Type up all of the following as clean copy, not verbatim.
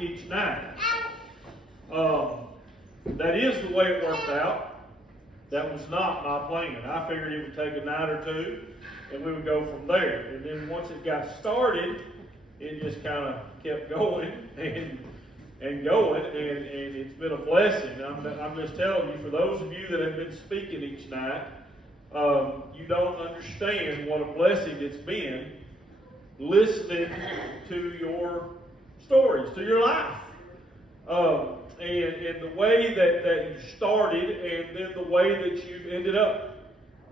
each night. That is the way it worked out. That was not my plan. I figured it would take a night or two and we would go from there. And then once it got started, it just kind of kept going and going, and it's been a blessing. I'm just telling you, for those of you that have been speaking each night, you don't understand what a blessing it's been listening to your stories, to your life. And the way that you started and then the way that you ended up.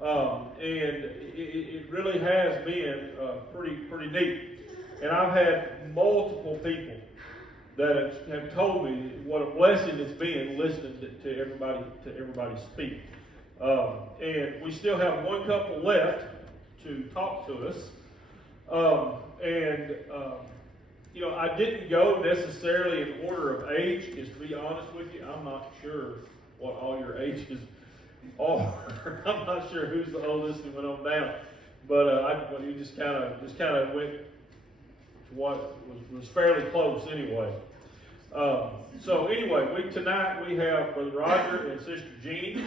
And it really has been pretty neat. And I've had multiple people that have told me what a blessing it's been listening to everybody speak. And we still have one couple left to talk to us. I didn't go necessarily in order of age, because to be honest with you, I'm not sure what all your ages are. I'm not sure who's the oldest and went on down. But you just kind of went to what was fairly close anyway. So anyway, tonight we have Brother Roger and Sister Jeannie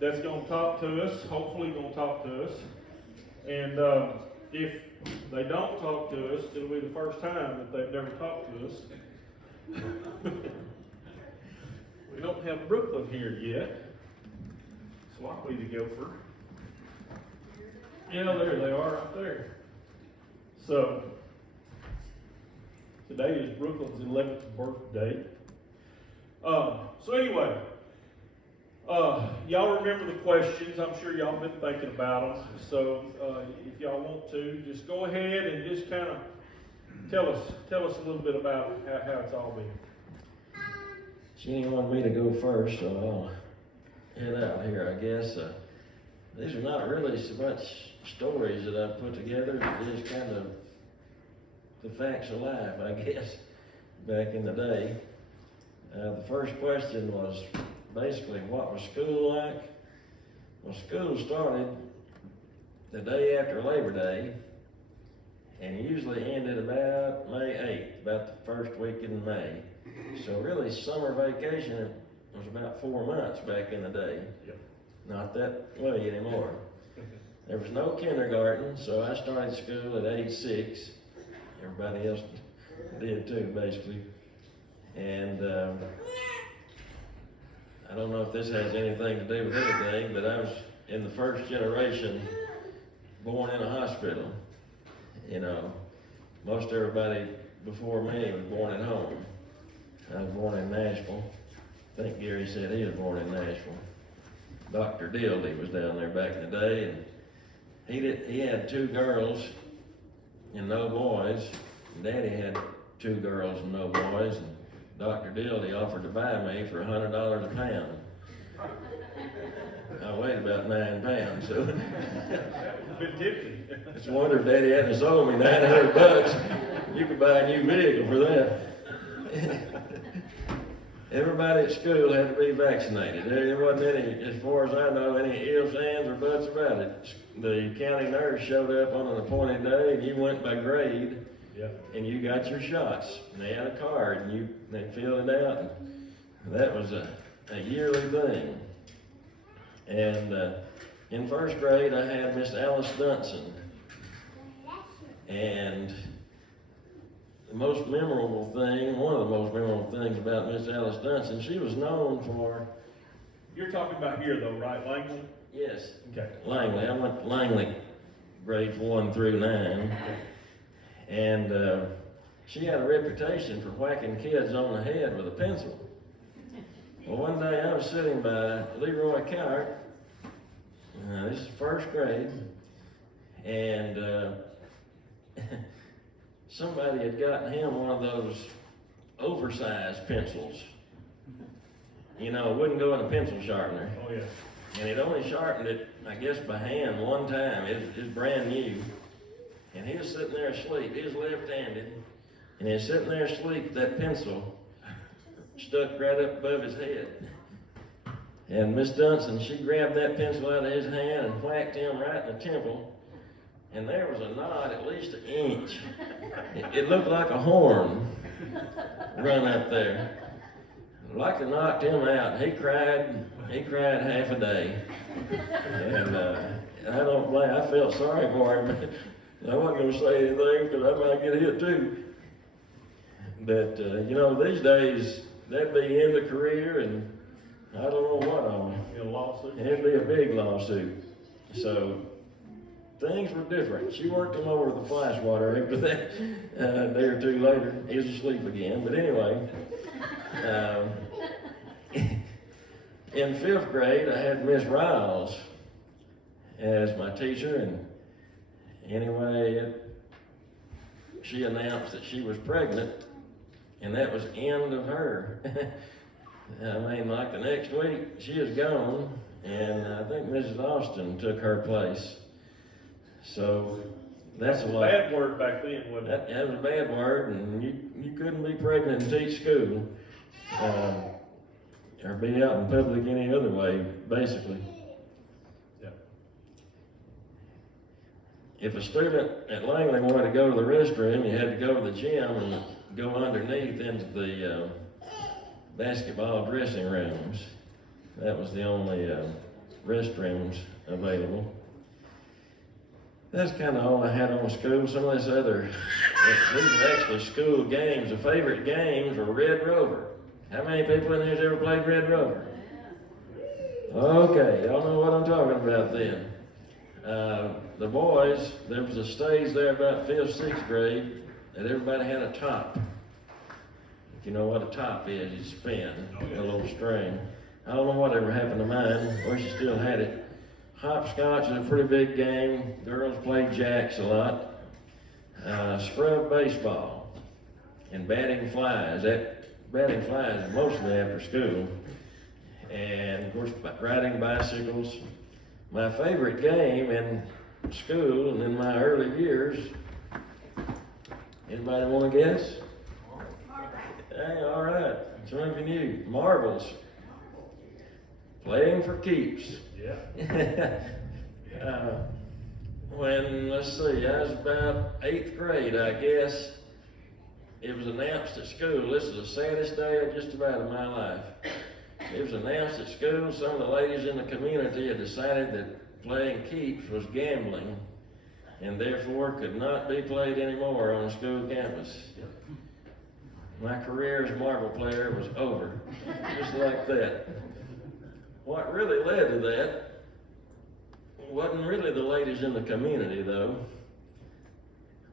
that's going to talk to us, hopefully going to talk to us. And if they don't talk to us, it'll be the first time that they've never talked to us. We don't have Brooklyn here yet. Swappy the gopher. Yeah, there they are right there. So, today is Brooklyn's 11th birthday. So anyway, y'all remember the questions. I'm sure y'all been thinking about them. So if y'all want to, just go ahead and just kind of tell us a little bit about how it's all been. Jeannie wanted me to go first, so I'll head out here, I guess. These are not really so much stories that I've put together. It is kind of the facts of life, I guess, back in the day. The first question was basically, what was school like? Well, school started the day after Labor Day and usually ended about May 8th, about the first week in May. So really, summer vacation was about 4 months back in the day. Yep. Not that way anymore. There was no kindergarten, so I started school at age 6. Everybody else did too, basically. And I don't know if this has anything to do with anything, but I was in the first generation born in a hospital. You know, most everybody before me was born at home. I was born in Nashville. I think Gary said he was born in Nashville. Dr. Dildy was down there back in the day, and he had 2 girls and no boys. And Daddy had 2 girls and no boys, and Dr. Dildy offered to buy me for $100 a pound. I weighed about 9 pounds, so it's a wonder if Daddy hadn't sold me $900. You could buy a new vehicle for that. Everybody at school had to be vaccinated. There wasn't any, as far as I know, any ifs, ands, or buts about it. The county nurse showed up on an appointed day, and you went by grade. Yep. And you got your shots. And they had a card, and they filled it out. And that was a yearly thing. And in first grade, I had Miss Alice Dunson. And the most memorable thing, one of the most memorable things about Miss Alice Dunson, she was known for... You're talking about here, though, right, Langley? Yes. Okay. Langley. I went to Langley grades 1 through 9. And she had a reputation for whacking kids on the head with a pencil. Well, one day I was sitting by Leroy Cowart, this is first grade, and somebody had gotten him one of those oversized pencils. You know, it wouldn't go in a pencil sharpener. Oh, yeah. And he'd only sharpened it, I guess, by hand one time. It was brand new. And he was sitting there asleep. He was left-handed. And he was sitting there asleep, that pencil stuck right up above his head. And Miss Dunson, she grabbed that pencil out of his hand and whacked him right in the temple. And there was a knot at least an inch. It looked like a horn. run up there. Like they knocked him out. He cried half a day. And I don't blame, I felt sorry for him. I wasn't going to say anything because I might get hit too. But, you know, these days, that'd be in the career and I don't know what on. A lawsuit. It'd be a big lawsuit. So, things were different. She worked him over the fly swatter after that. A day or two later, he was asleep again. But anyway, in 5th grade, I had Miss Riles as my teacher, and anyway, she announced that she was pregnant, and that was the end of her. I mean, like the next week, she is gone, and I think Mrs. Austin took her place. So that's a lot. Bad word back then, wasn't it? That was a bad word, and you couldn't be pregnant and teach school, or be out in public any other way, basically. Yeah. If a student at Langley wanted to go to the restroom, you had to go to the gym and go underneath into the basketball dressing rooms. That was the only restrooms available. That's kind of all I had on school. Some of this other, these are actually school games. The favorite games were Red Rover. How many people in here's ever played Red Rover? Okay, y'all know what I'm talking about then. The boys, there was a stage there about 5th, 6th grade that everybody had a top. If you know what a top is, you spin a little string. I don't know whatever happened to mine. Wish you still had it. Hopscotch is a pretty big game. Girls played jacks a lot. Scrub baseball and batting flies. Batting flies mostly after school. And of course, riding bicycles. My favorite game in school and in my early years, anybody want to guess? Hey, all right. Some of you knew. Marbles. Playing for keeps. Yeah. When, let's see, I was about 8th grade, I guess, it was announced at school, this is the saddest day of just about of my life. It was announced at school, some of the ladies in the community had decided that playing keeps was gambling and therefore could not be played anymore on the school campus. My career as a marble player was over, just like that. What really led to that wasn't really the ladies in the community, though.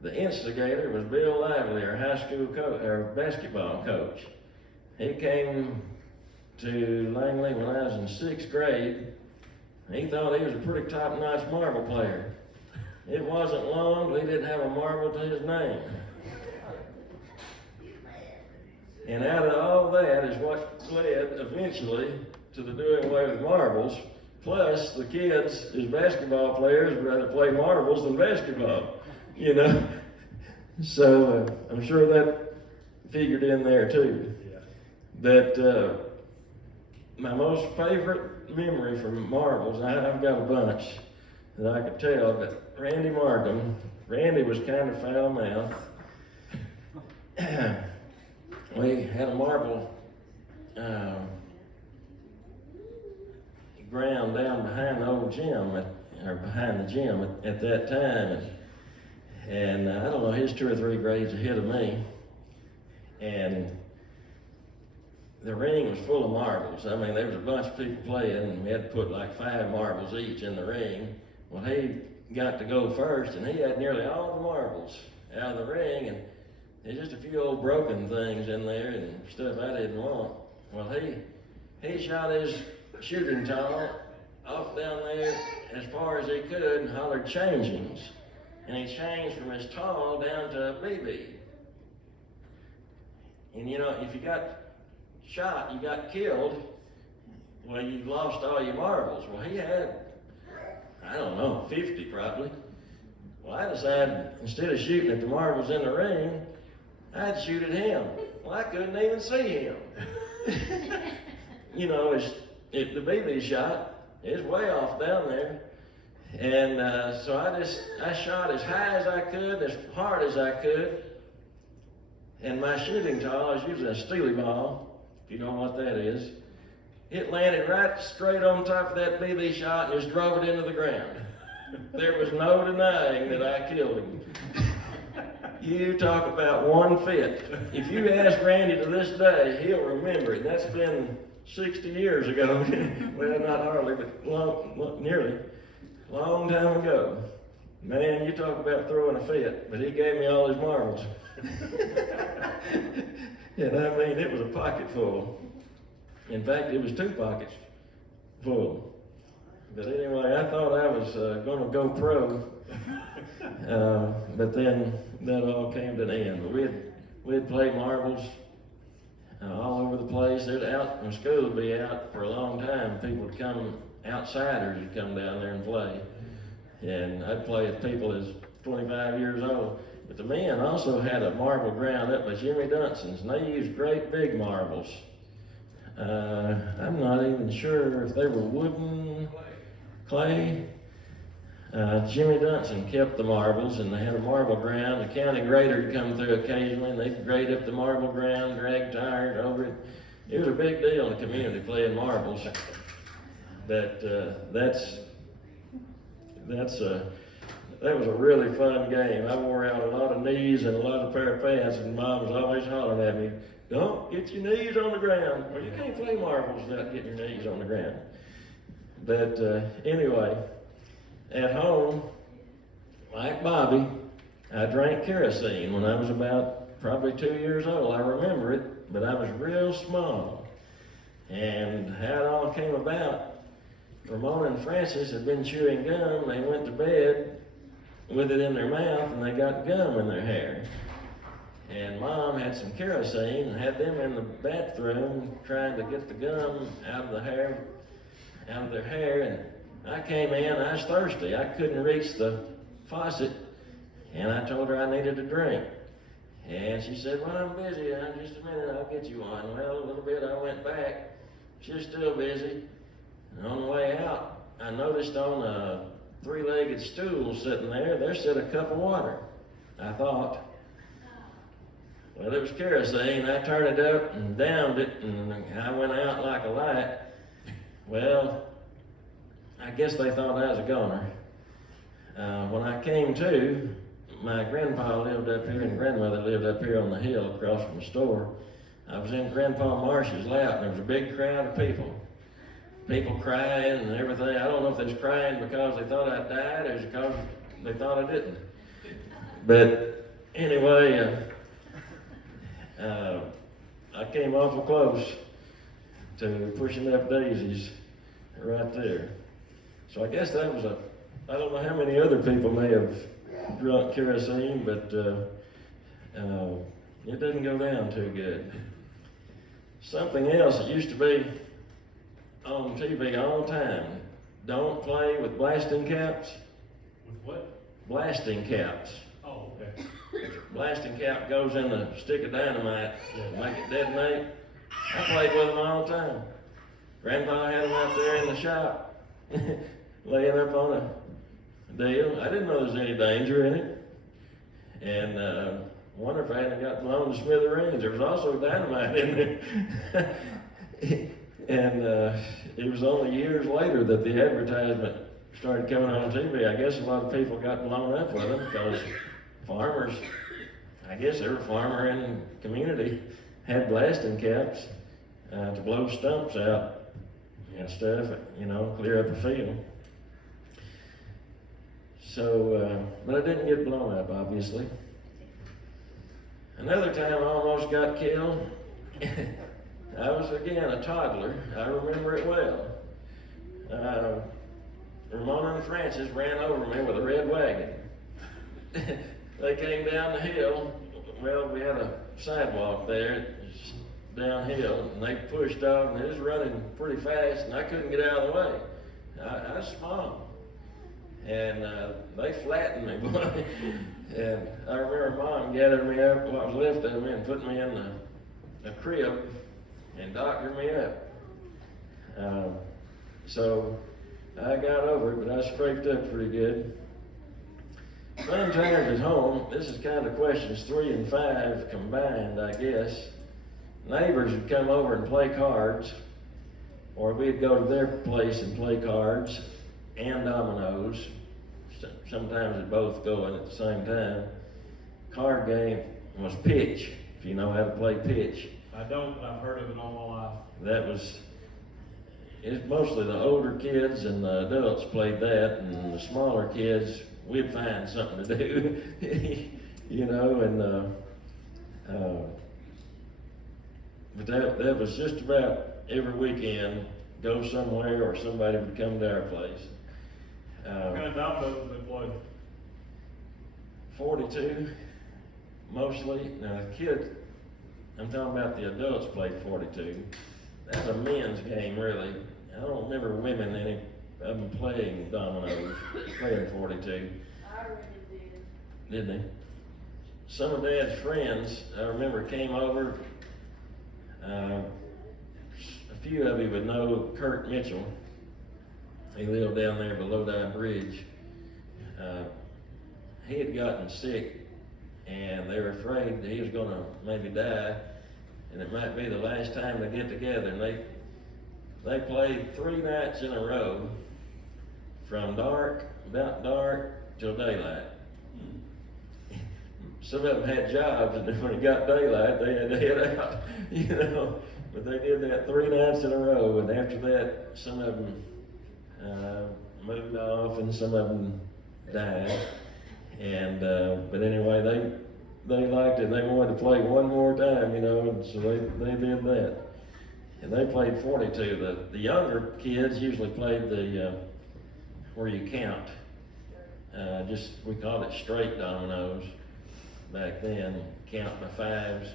The instigator was Bill Lively, our high school coach, our basketball coach. He came to Langley when I was in 6th grade. He thought he was a pretty top-notch marble player. It wasn't long till he didn't have a marble to his name. And out of all that is what led eventually to the doing away with marbles. Plus, the kids, as basketball players, would rather play marbles than basketball, you know. So I'm sure that figured in there too. Yeah. That my most favorite memory from marbles, I've got a bunch that I could tell, but Randy Markham, Randy was kind of foul-mouthed. We had a marble ground down behind the old gym, or behind the gym at that time, and I don't know, he's 2 or 3 grades ahead of me, and the ring was full of marbles. I mean, there was a bunch of people playing, and we had to put like 5 marbles each in the ring. Well, he got to go first, and he had nearly all the marbles out of the ring, and there's just a few old broken things in there and stuff I didn't want. Well, he shot his shooting towel off down there as far as he could and hollered changings. And he changed from his towel down to a BB. And you know, if you got shot, you got killed, well, you lost all your marbles. Well, he had, I don't know, 50 probably. Well, I decided, instead of shooting at the marbles in the ring, I'd shoot at him. Well, I couldn't even see him. You know, the BB shot is way off down there. And so I shot as high as I could, as hard as I could. And my shooting towel, I was using a Steely ball, if you know what that is. It landed right straight on top of that BB shot and just drove it into the ground. There was no denying that I killed him. You talk about one fit. If you ask Randy to this day, he'll remember it. That's been 60 years ago. Well, not hardly, but nearly. Long time ago. Man, you talk about throwing a fit, but he gave me all his marbles. And I mean, it was a pocket full. In fact, it was 2 pockets full. But anyway, I thought I was going to go pro, but then that all came to an end. But we'd play marbles all over the place. They'd out when school would be out for a long time. People would come, outsiders would come down there and play. And I'd play with people as 25 years old. But the men also had a marble ground up by Jimmy Dunson's, and they used great big marbles. I'm not even sure if they were wooden, clay. Jimmy Dunson kept the marbles, and they had a marble ground. The county grader would come through occasionally, and they'd grade up the marble ground, drag tires over it. It was a big deal in the community playing marbles. But that was a really fun game. I wore out a lot of knees and a lot of pair of pants, and Mom was always hollering at me, "Don't get your knees on the ground." Well, you can't play marbles without getting your knees on the ground. But anyway, at home, like Bobby, I drank kerosene when I was about probably 2 years old. I remember it, but I was real small. And how it all came about, Ramona and Francis had been chewing gum. They went to bed with it in their mouth, and they got gum in their hair. And Mom had some kerosene and had them in the bathroom trying to get the gum out of their hair. And I came in, I was thirsty. I couldn't reach the faucet, and I told her I needed a drink. And she said, "Well, I'm busy. Just a minute, I'll get you one." Well, a little bit, I went back. She was still busy. And on the way out, I noticed on a 3-legged stool sitting there sat a cup of water, I thought. Well, it was kerosene. I turned it up and downed it, and I went out like a light. Well, I guess they thought I was a goner. When I came to, my grandpa lived up here and grandmother lived up here on the hill across from the store. I was in Grandpa Marsh's lap, and there was a big crowd of people. People crying and everything. I don't know if they was crying because they thought I died or because they thought I didn't. But anyway, I came awful close to pushing up daisies right there. So I guess that was I don't know how many other people may have drunk kerosene, but it didn't go down too good. Something else that used to be on TV all the time. Don't play with blasting caps. With what? Blasting caps. Oh, okay. Blasting cap goes in a stick of dynamite to make it detonate. I played with them all the time. Grandpa had them out there in the shop, laying up on a deal. I didn't know there was any danger in it. And wonder if I hadn't got blown to smithereens. There was also dynamite in there. And it was only years later that the advertisement started coming on TV. I guess a lot of people got blown up with them because farmers, I guess every farmer in the community had blasting caps to blow stumps out and stuff, clear up a field. So, but I didn't get blown up, obviously. Another time I almost got killed. I was, again, a toddler. I remember it well. Ramona and Francis ran over me with a red wagon. They came down the hill. Well, we had a sidewalk there, downhill, and they pushed off, and it was running pretty fast, and I couldn't get out of the way. I was small. And they flattened me, boy. And I remember Mom gathered me up, what was left of me, and put me in the crib and doctored me up. So I got over it, but I scraped up pretty good. Fun times at home, this is kind of questions 3 and 5 combined, I guess. Neighbors would come over and play cards, or we'd go to their place and play cards and dominoes. Sometimes they both going at the same time. Card game was pitch, if you know how to play pitch. I don't, but I've heard of it all my life. That was, it's mostly the older kids and the adults played that, and the smaller kids, we'd find something to do, you know, and but that was just about every weekend, go somewhere or somebody would come to our place. What kind of dominoes do they play? 42, mostly. Now the kids, I'm talking about the adults played 42. That's a men's game, really. I don't remember women any of them playing dominoes, playing 42. I already did. Didn't they? Some of Dad's friends, I remember, came over. A few of you would know Kurt Mitchell. He lived down there below Lodi Bridge. He had gotten sick, and they were afraid that he was going to maybe die, and it might be the last time they get together. And they played 3 nights in a row, from about dark till daylight. Some of them had jobs, and when it got daylight, they had to head out, you know. But they did that 3 nights in a row, and after that, some of them moved off, and some of them died. And but anyway, they liked it. And they wanted to play one more time, you know, and so they did that. And they played 42. The younger kids usually played the where you count. Just we called it straight dominoes back then. Count by 5s.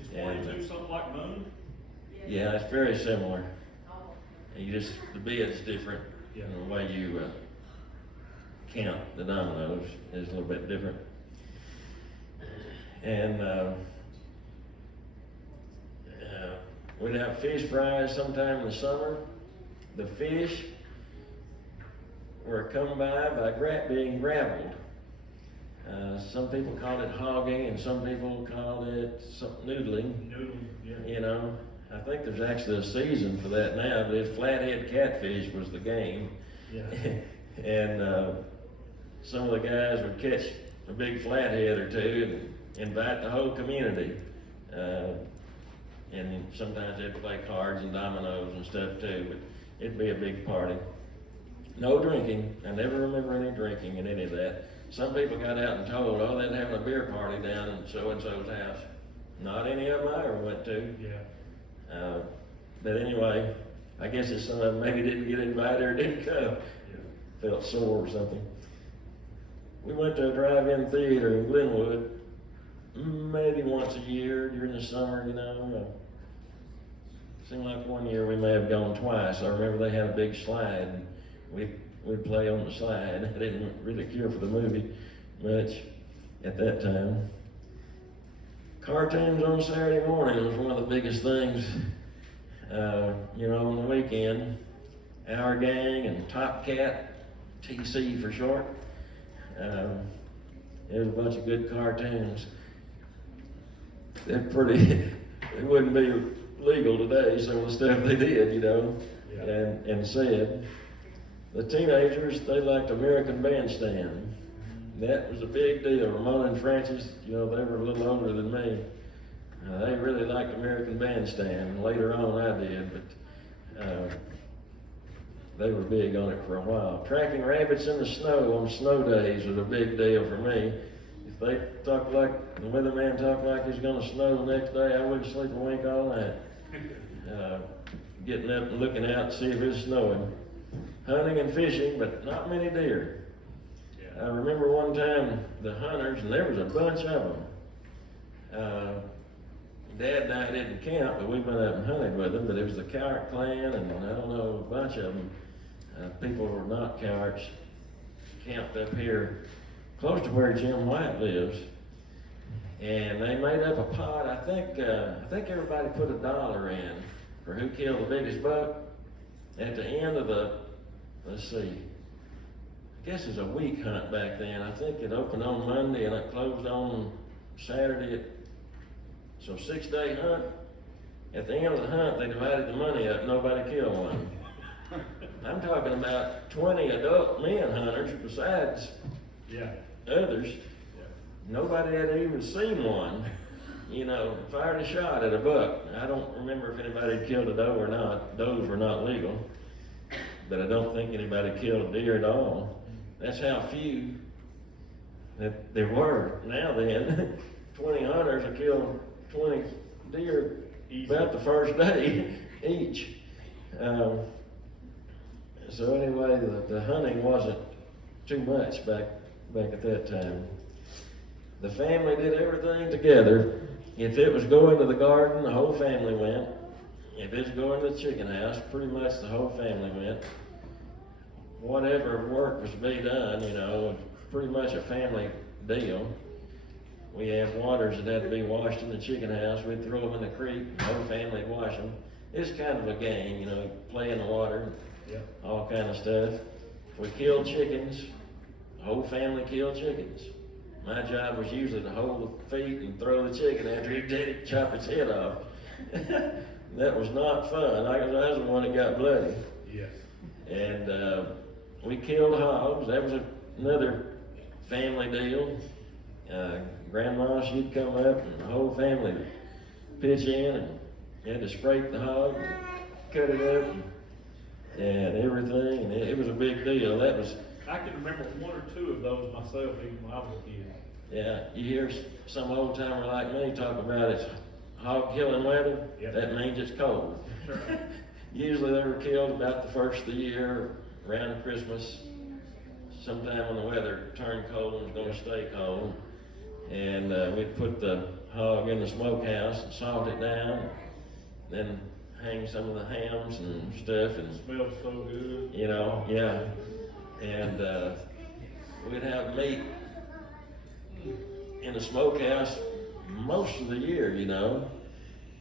Is 42 something like moon? Yeah, it's very similar. And you just, the bid's different. Yeah. And the way you count the dominoes is a little bit different. And we'd have fish fries sometime in the summer. The fish were come by being gravelled. Some people called it hogging, and some people called it noodling. Noodling, yeah. You know, I think there's actually a season for that now, but it's flathead catfish was the game. Yeah. And some of the guys would catch a big flathead or two and invite the whole community. And sometimes they'd play cards and dominoes and stuff too, but it'd be a big party. No drinking. I never remember any drinking in any of that. Some people got out and told, oh, they're having a beer party down in so-and-so's house. Not any of them I ever went to. Yeah. But anyway, I guess it's some of them maybe didn't get invited or didn't come. Yeah. Felt sore or something. We went to a drive-in theater in Glenwood, maybe once a year during the summer, you know. Seemed like one year we may have gone twice. I remember they had a big slide, and we'd play on the slide. I didn't really care for the movie much at that time. Cartoons on Saturday morning was one of the biggest things, you know, on the weekend. Our Gang and Top Cat, TC for short. There's a bunch of good cartoons. They're pretty, it wouldn't be legal today, some of the stuff they did, you know, Yeah. and said. The teenagers, they liked American Bandstand. That was a big deal. Ramona and Francis, you know, they were a little older than me. They really liked American Bandstand. Later on I did, but they were big on it for a while. Tracking rabbits in the snow on snow days was a big deal for me. If they talked like, the weatherman talked like it's gonna snow the next day, I wouldn't sleep a wink all night. Getting up and looking out to see if it's snowing. Hunting and fishing, but not many deer. Yeah. I remember one time the hunters, and there was a bunch of them. Dad and I didn't count, but we went up and hunted with them, but it was the Cowart clan, and I don't know, a bunch of them. People who were not Cowarts camped up here close to where Jim White lives. And they made up a pot. I think everybody put $1 in for who killed the biggest buck. At the end of the, let's see, I guess it's a week hunt back then. I think it opened on Monday and it closed on Saturday. So 6-day hunt. At the end of the hunt, they divided the money up. Nobody killed one. I'm talking about 20 adult men hunters besides Yeah. others. Yeah. Nobody had even seen one. You know, fired a shot at a buck. I don't remember if anybody had killed a doe or not. Does were not legal. But I don't think anybody killed a deer at all. That's how few that there were. Now then, 20 hunters have killed 20 deer about the first day each. So anyway, the hunting wasn't too much back at that time. The family did everything together. If it was going to the garden, the whole family went. If it's going to the chicken house, pretty much the whole family went. Whatever work was to be done, you know, pretty much a family deal. We had waters that had to be washed in the chicken house. We'd throw them in the creek, the whole family would wash them. It's kind of a game, you know, play in the water, Yeah. all kind of stuff. If we killed chickens, the whole family killed chickens. My job was usually to hold the feet and throw the chicken after he did it, chop its head off. That was not fun. I was the one that got bloody. Yes. And we killed hogs. That was another family deal. Grandma, she'd come up and the whole family would pitch in and you had to scrape the hog and cut it up and everything. And it was a big deal. That was, I can remember one or two of those myself, even when I was a kid. yeah, you hear some old timer like me talk about it's hog killing weather. Yep. That means it's cold. Sure. Usually they were killed about the first of the year, around Christmas, sometime when the weather turned cold and was going to stay cold. And we'd put the hog in the smokehouse and salt it down, then hang some of the hams and stuff, and Smells so good. you know, yeah. And we'd have meat in the smokehouse most of the year, you know.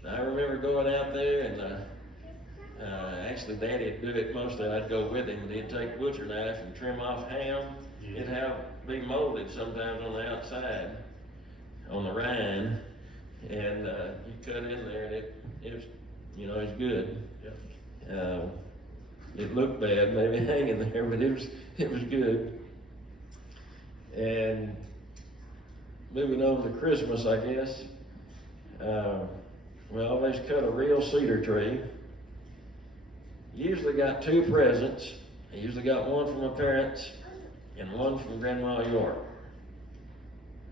I remember going out there and actually Daddy'd do it mostly. I'd go with him and he'd take a butcher knife and trim off ham. Yeah. It'd be molded sometimes on the outside, on the rind, and you cut in there and it was, you know, it's good. Yeah. It looked bad, maybe hanging there, but it was good. And moving on to Christmas, I guess. We always cut a real cedar tree. Usually got 2 presents. I usually got one from my parents and one from Grandma York.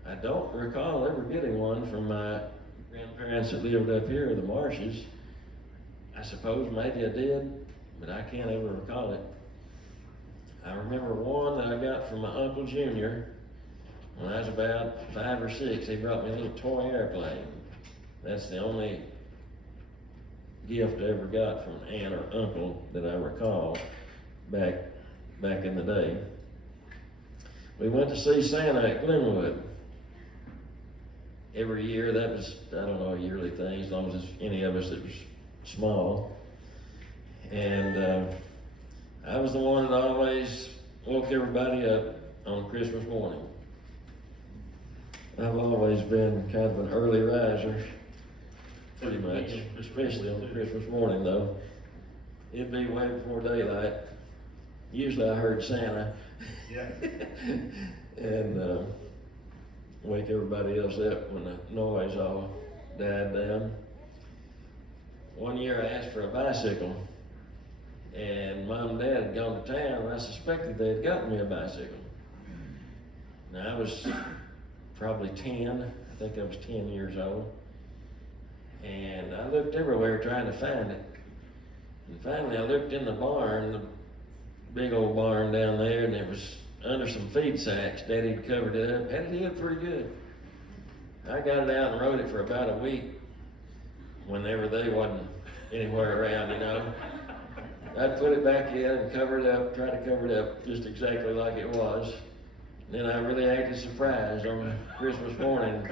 I don't recall ever getting one from my grandparents that lived up here in the marshes. I suppose maybe I did, but I can't ever recall it. I remember one that I got from my Uncle Junior when I was about 5 or 6. He brought me a little toy airplane. That's the only gift I ever got from an aunt or uncle that I recall back in the day. We went to see Santa at Glenwood. Every year, that was, I don't know, a yearly thing, as long as it's any of us that was small. And I was the one that always woke everybody up on Christmas morning. I've always been kind of an early riser, pretty much, especially on Christmas morning though. It'd be way before daylight. Usually I heard Santa. Yeah. And wake everybody else up when the noise all died down. One year I asked for a bicycle, and Mom and Dad had gone to town, and I suspected they had gotten me a bicycle. Now I was probably 10, I think I was 10 years old, and I looked everywhere trying to find it. And finally I looked in the barn, the big old barn down there, and it was under some feed sacks. Daddy had covered it up, had it hid pretty good. I got it out and rode it for about a week whenever they wasn't anywhere around, you know. I'd put it back in and cover it up, try to cover it up just exactly like it was. Then I really acted surprised on Christmas morning.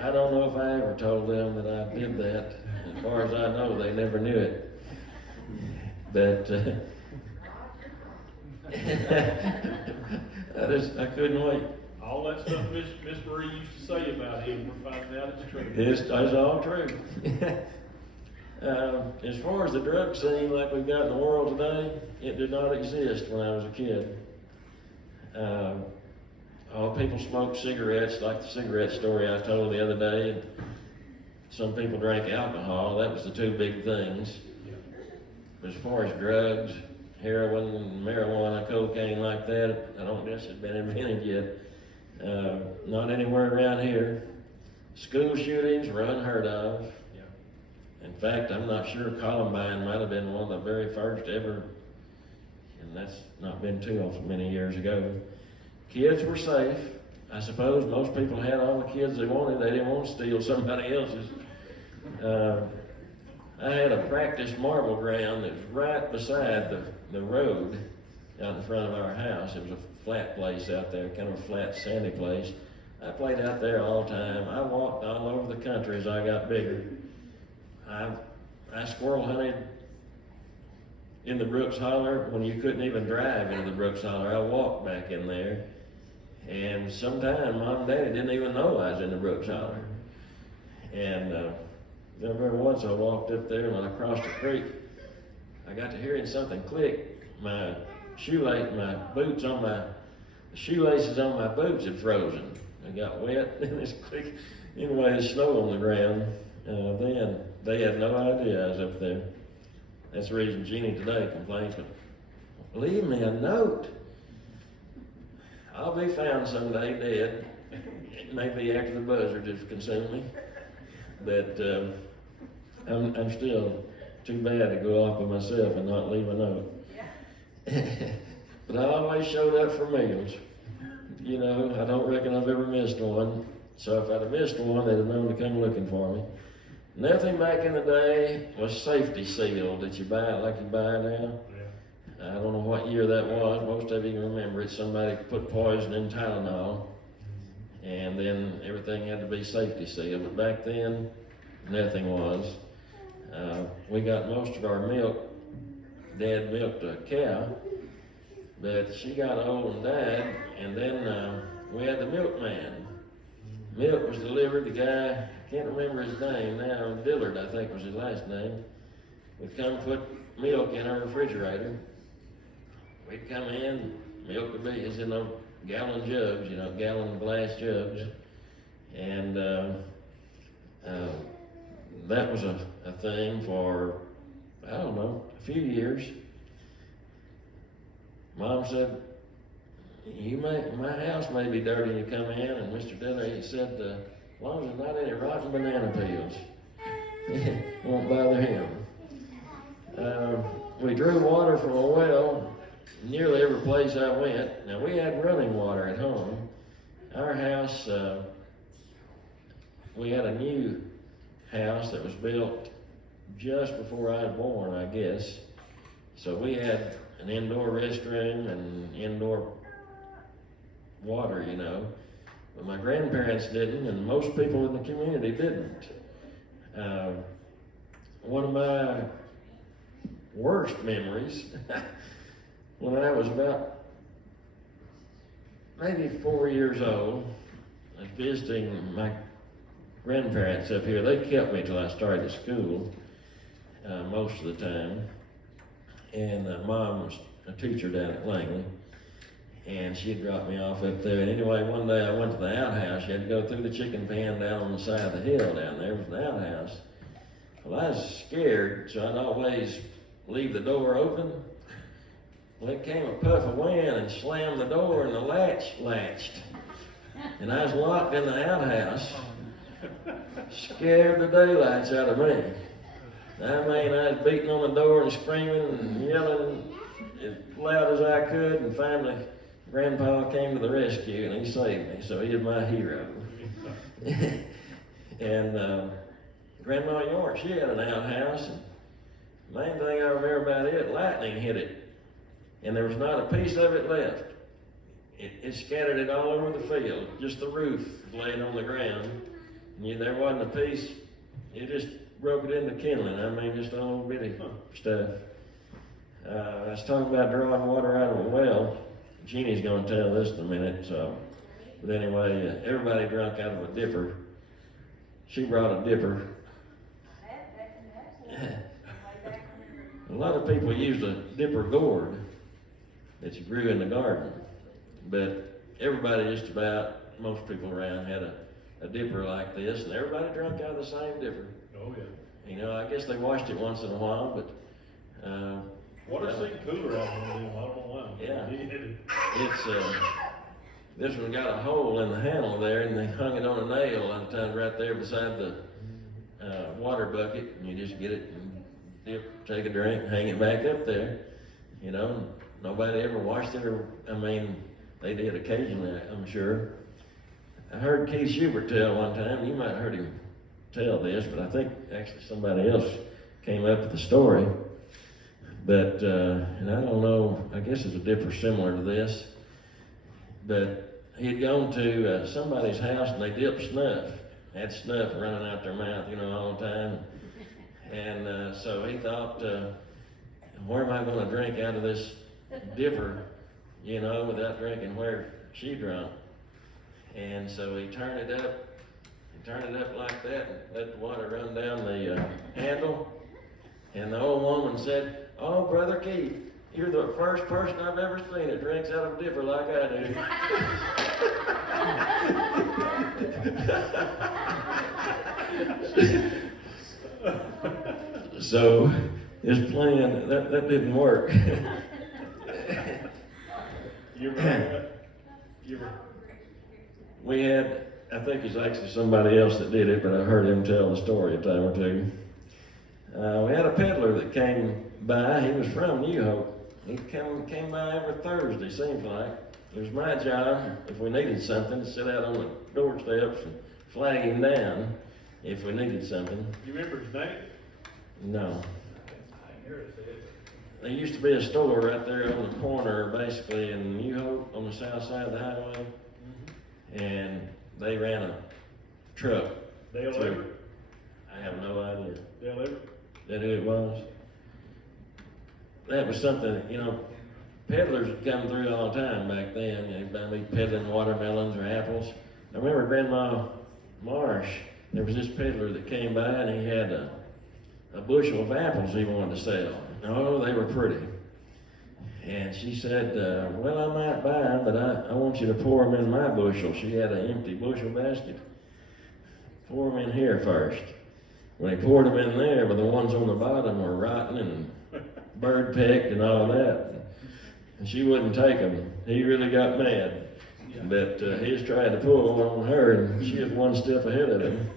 I don't know if I ever told them that I did that. As far as I know, they never knew it. But I couldn't wait. All that stuff Miss Marie used to say about him, we're finding out it's true. It's all true. As far as the drug scene like we've got in the world today, it did not exist when I was a kid. All people smoked cigarettes, like the cigarette story I told the other day. Some people drank alcohol. That was the two big things. As far as drugs, heroin, marijuana, cocaine like that, I don't guess it's been invented yet. Not anywhere around here. School shootings were unheard of. In fact, I'm not sure Columbine might have been one of the very first ever, and that's not been too many years ago. Kids were safe. I suppose most people had all the kids they wanted. They didn't want to steal somebody else's. I had a practice marble ground that was right beside the road out in front of our house. It was a flat place out there, kind of a flat, sandy place. I played out there all the time. I walked all over the country as I got bigger. I squirrel hunted in the Brooks Holler when you couldn't even drive into the Brooks Holler. I walked back in there, and sometime Mom and Daddy didn't even know I was in the Brooks Holler. And remember once I walked up there and when I crossed the creek, I got to hearing something click. My shoelaces on my boots had frozen. I got wet and it's click. Anyway, there's snow on the ground. Then they had no idea I was up there. That's the reason Jeannie today complains, but leave me a note. I'll be found someday dead. Maybe after the buzzards have consumed me. But I'm still too bad to go off by myself and not leave a note. But I always showed up for meals. You know, I don't reckon I've ever missed one. So if I'd have missed one, they'd have known to come looking for me. Nothing back in the day was safety sealed that you buy like you buy now. I don't know what year that was. Most of you can remember it. Somebody put poison in Tylenol, and then everything had to be safety sealed. But back then, nothing was. We got most of our milk. Dad milked a cow, but she got old and died, and then we had the milkman. Milk was delivered. The guy, I can't remember his name now, Dillard I think was his last name, would come put milk in our refrigerator. We'd come in, milk would be, it's in those gallon jugs, you know, gallon glass jugs. And that was a thing for, I don't know, a few years. Mom said, my house may be dirty when you come in, and Mr. Dillard, he said, as long as there's not any rotten banana peels, won't bother him. We drew water from a well nearly every place I went. Now, we had running water at home. Our house, we had a new house that was built just before I was born, I guess. So we had an indoor restroom and indoor water, you know. But my grandparents didn't, and most people in the community didn't. One of my worst memories, when I was about maybe 4 years old, I was visiting my grandparents up here. They kept me till I started school most of the time. And Mom was a teacher down at Langley, and she'd drop me off up there. And anyway, one day I went to the outhouse. You had to go through the chicken pen down on the side of the hill down there. It was an outhouse. Well, I was scared, so I'd always leave the door open. Well, it came a puff of wind and slammed the door, and the latch latched. And I was locked in the outhouse. Scared the daylights out of me. I mean, I was beating on the door and screaming and yelling as loud as I could, and finally Grandpa came to the rescue and he saved me, so he is my hero. And Grandma York, she had an outhouse, and the main thing I remember about it, lightning hit it, and there was not a piece of it left. It scattered it all over the field, just the roof laying on the ground, and there wasn't a piece. It just broke it into kindling. I mean, just a little bitty stuff. I was talking about drawing water out of a well. Jeannie's gonna tell this in a minute, so. But anyway, everybody drank out of a dipper. She brought a dipper. A lot of people used a dipper gourd that you grew in the garden, but everybody just about, most people around had a dipper like this, and everybody drank out of the same dipper. Oh, yeah. You know, I guess they washed it once in a while, but, Water seemed cooler out there, I don't know why. Yeah. It- it's, this one got a hole in the handle there, and they hung it on a nail on time right there beside the, water bucket, and you just get it and dip, take a drink, hang it back up there. You know, nobody ever washed it, or, I mean, they did occasionally, I'm sure. I heard Keith Schubert tell one time, you might have heard him tell this, but I think actually somebody else came up with the story. But, and I don't know, I guess it's a dipper similar to this, but he'd gone to somebody's house and they dipped snuff, had snuff running out their mouth, you know, all the time. And so he thought, where am I gonna drink out of this dipper, you know, without drinking where she drank? And so he turned it up like that and let the water run down the handle. And the old woman said, "Oh, Brother Keith, you're the first person I've ever seen that drinks out of a dipper like I do." So his plan, that didn't work. We had, I think it's actually somebody else that did it, but I heard him tell the story a time or two. We had a peddler that came by. He was from New Hope. He came by every Thursday, seems like. It was my job, if we needed something, to sit out on the doorsteps and flag him down if we needed something. You remember his name? No. I hear it said. There used to be a store right there on the corner, basically in New Hope, on the south side of the highway. And they ran a truck. Dale through. Everett? I have no idea. Dale Everett? That who it was? That was something, you know, peddlers would come through all the time back then. They'd be peddling watermelons or apples. I remember Grandma Marsh, there was this peddler that came by and he had a bushel of apples he wanted to sell. Oh, they were pretty. And she said, well, I might buy them, but I want you to pour them in my bushel. She had an empty bushel basket. Pour them in here first. When he poured them in there, but the ones on the bottom were rotten and bird pecked and all that. And she wouldn't take them. He really got mad. But he was trying to pull one on her, and she was one step ahead of him.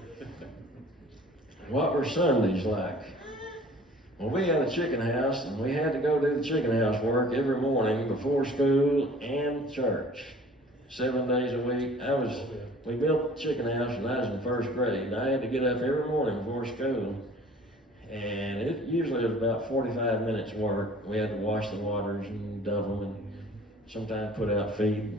What were Sundays like? Well, we had a chicken house, and we had to go do the chicken house work every morning before school and church. 7 days a week. We built the chicken house when I was in first grade, and I had to get up every morning before school. And it usually was about 45 minutes work. We had to wash the waters and dump them, and sometimes put out feed,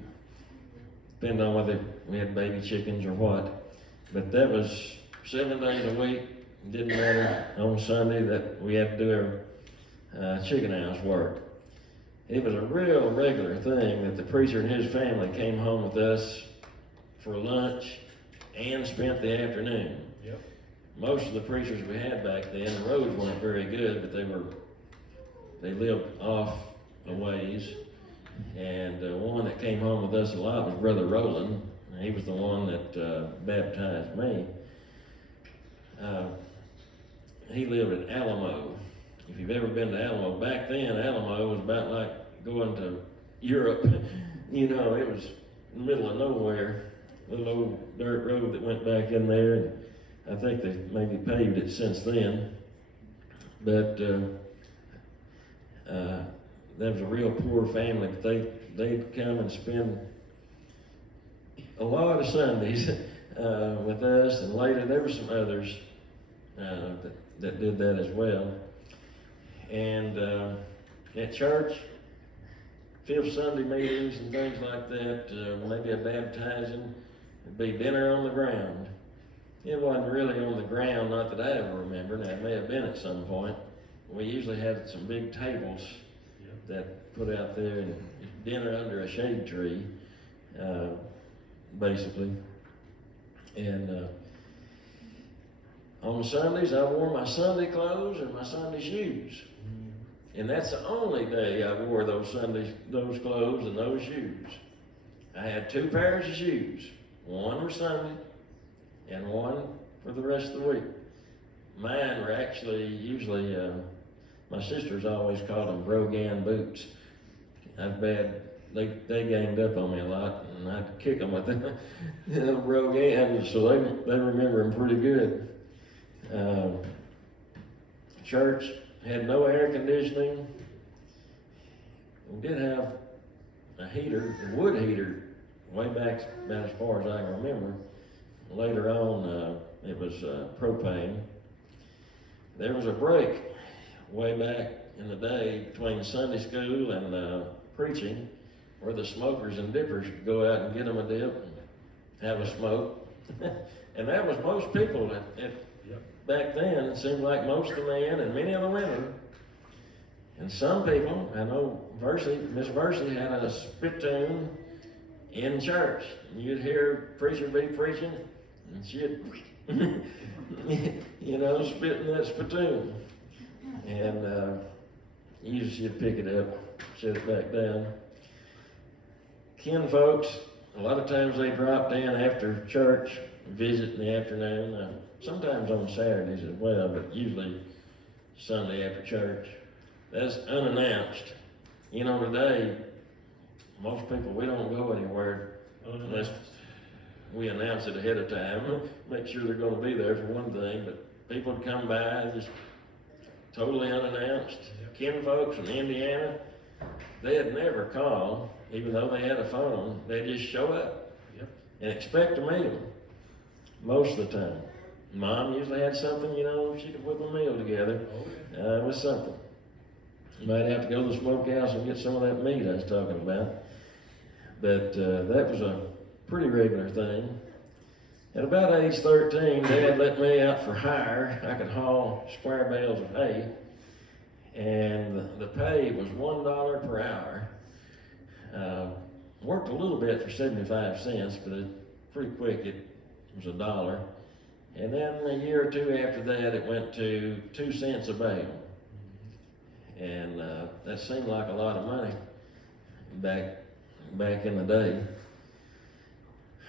depending on whether we had baby chickens or what. But that was 7 days a week. It didn't matter on Sunday that we had to do our chicken house work. It was a real regular thing that the preacher and his family came home with us for lunch and spent the afternoon. Yep. Most of the preachers we had back then, the roads weren't very good, but they lived off a ways. And one that came home with us a lot was Brother Rowland. He was the one that baptized me. He lived in Alamo. If you've ever been to Alamo, back then Alamo was about like going to Europe. You know, it was in the middle of nowhere, little old dirt road that went back in there. And I think they maybe paved it since then. But that was a real poor family, but they'd come and spend a lot of Sundays with us, and later there were some others that did that as well. And at church, fifth Sunday meetings and things like that, maybe a baptizing, it'd be dinner on the ground. It wasn't really on the ground, not that I ever remember, now it may have been at some point. We usually had some big tables that put out there and dinner under a shade tree, basically. And on Sundays, I wore my Sunday clothes and my Sunday shoes. And that's the only day I wore those clothes and those shoes. I had 2 pairs of shoes. One for Sunday and one for the rest of the week. Mine were actually usually, my sisters always called them Brogan boots. They ganged up on me a lot, and I'd kick them with them. Brogan, so they remember them pretty good. Church had no air conditioning. We did have a heater, a wood heater, way back about as far as I can remember. Later on, it was propane. There was a break way back in the day between Sunday school and preaching, where the smokers and dippers could go out and get them a dip and have a smoke. And that was most people back then. It seemed like most of the men and many of the women. And some people, I know Miss Versity had a spittoon in church. You'd hear preacher be preaching, and she'd, spit in that spittoon. And usually she'd pick it up, set it back down. Kin folks, a lot of times they dropped in after church, visit in the afternoon, sometimes on Saturdays as well, but usually Sunday after church. That's unannounced. Today, most people, we don't go anywhere unless we announce it ahead of time, make sure they're gonna be there for one thing, but people would come by just totally unannounced. Kin folks from Indiana, they'd never call, even though they had a phone. They'd just show up and expect to meet them most of the time. Mom usually had something, she could whip a meal together with something. You might have to go to the smokehouse and get some of that meat I was talking about. But that was a pretty regular thing. At about age 13, Dad let me out for hire. I could haul square bales of hay, and the pay was $1 per hour. Worked a little bit for 75 cents, but pretty quick it was $1. And then a year or two after that, it went to 2 cents a bale. And that seemed like a lot of money back in the day.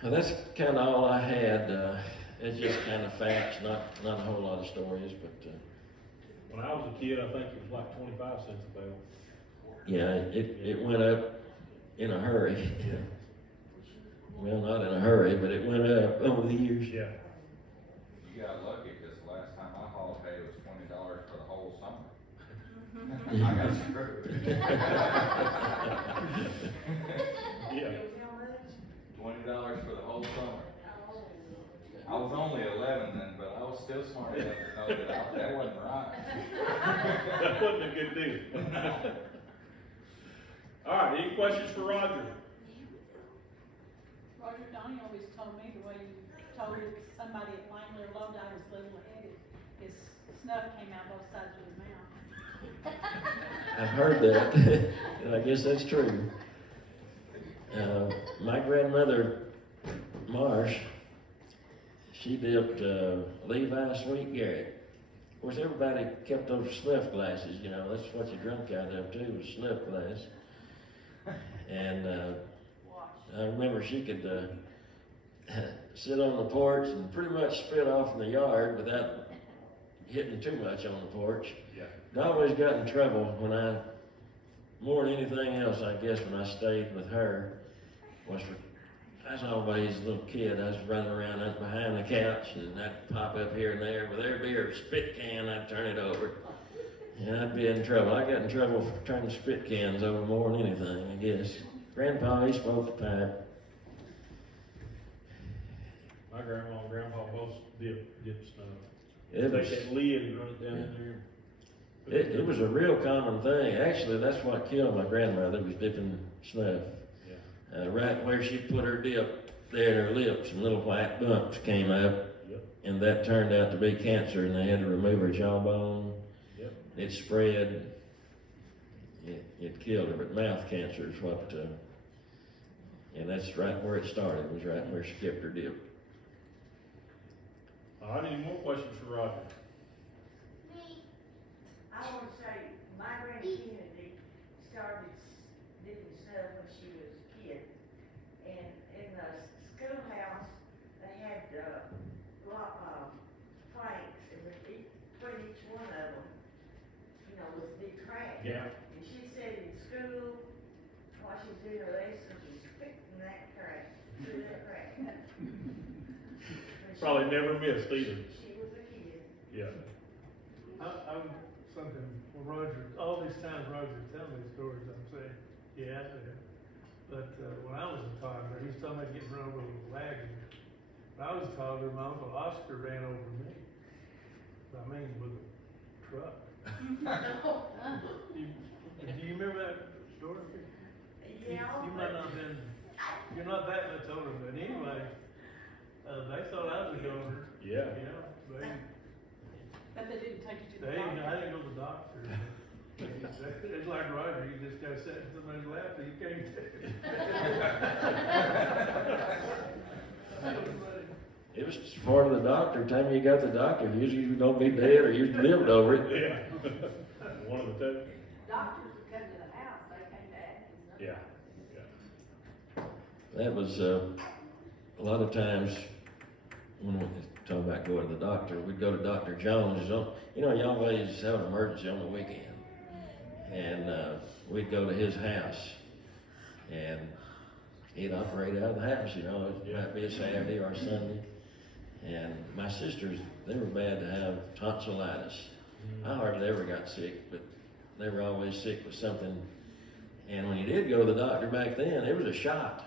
Well, that's kind of all I had. It's just kind of facts, not a whole lot of stories, but. When I was a kid, I think it was like 25 cents a bale. Yeah, it went up in a hurry. Yeah. Well, not in a hurry, but it went up over the years. Yeah. You got lucky because the last time I hauled hay was $20 for the whole summer. I got screwed. Yeah. $20 for the whole summer. I was only 11 then, but I was still smart enough to know that wasn't right. That wasn't a good deal. All right, any questions for Roger? Roger, Donnie always told me the way you told somebody at Langley or Lodi was level-headed, his snuff came out both sides of his mouth. I've heard that, and I guess that's true. My grandmother, Marsh, she dipped Levi Sweet Garrett. Of course, everybody kept those snuff glasses, that's what you drank out of too, was snuff glass. And I remember she could sit on the porch and pretty much spit off in the yard without hitting too much on the porch. Yeah. I always got in trouble more than anything else, I guess, when I stayed with her, I was always a little kid. I was running around up behind the couch, and I'd pop up here and there. Well, there'd be her spit can, I'd turn it over, and I'd be in trouble. I got in trouble for turning spit cans over more than anything, I guess. Grandpa, he smoked the pipe. My grandma and grandpa both dip stuff. It was, Take that lid and run it down in there. it was a real common thing. Actually, that's what killed my grandmother, was dipping snuff. Yeah. Right where she put her dip, there in her lips, some little white bumps came up. Yep. And that turned out to be cancer, and they had to remove her jawbone. Yep. It spread, it killed her, but mouth cancer is what, and that's right where it started, was right where she kept her dip. All right, any more questions for Roger? I want to say, my granny Kennedy started dipping snow when she was a kid. And in the schoolhouse, they had, planks, and between each one of them, was a big crack. Yeah. And she said in school, while she was doing her lessons, she was fixing that crack, through that crack. Probably never missed either. She was a kid. Yeah. I'm something, well, Roger, all these times Roger telling me stories, I'm saying, yeah, there. But, when I was a toddler, he was talking about getting run over with a wagon. When I was a toddler, my Uncle Oscar ran over me. I mean, with a truck. Do you remember that story? Yeah. You might not have been, you're not that much older, but anyway, they thought I was a goner. Yeah. But they didn't take you to the I doctor. didn't go to the doctor. It's like Roger, you just gotta sit in somebody's lap and you can't take it. It was part of the doctor, time you got the doctor, usually you don't be dead or you lived over it. Yeah. One of the two. Doctors would come to the house, they came to Athens. Yeah. That was, a lot of times, when we talk about going to the doctor, we'd go to Dr. Jones, you always have an emergency on the weekend. And, we'd go to his house, and he'd operate out of the house, it might be a Saturday or a Sunday. And my sisters, they were bad to have tonsillitis. I hardly ever got sick, but they were always sick with something. And when you did go to the doctor back then, it was a shot.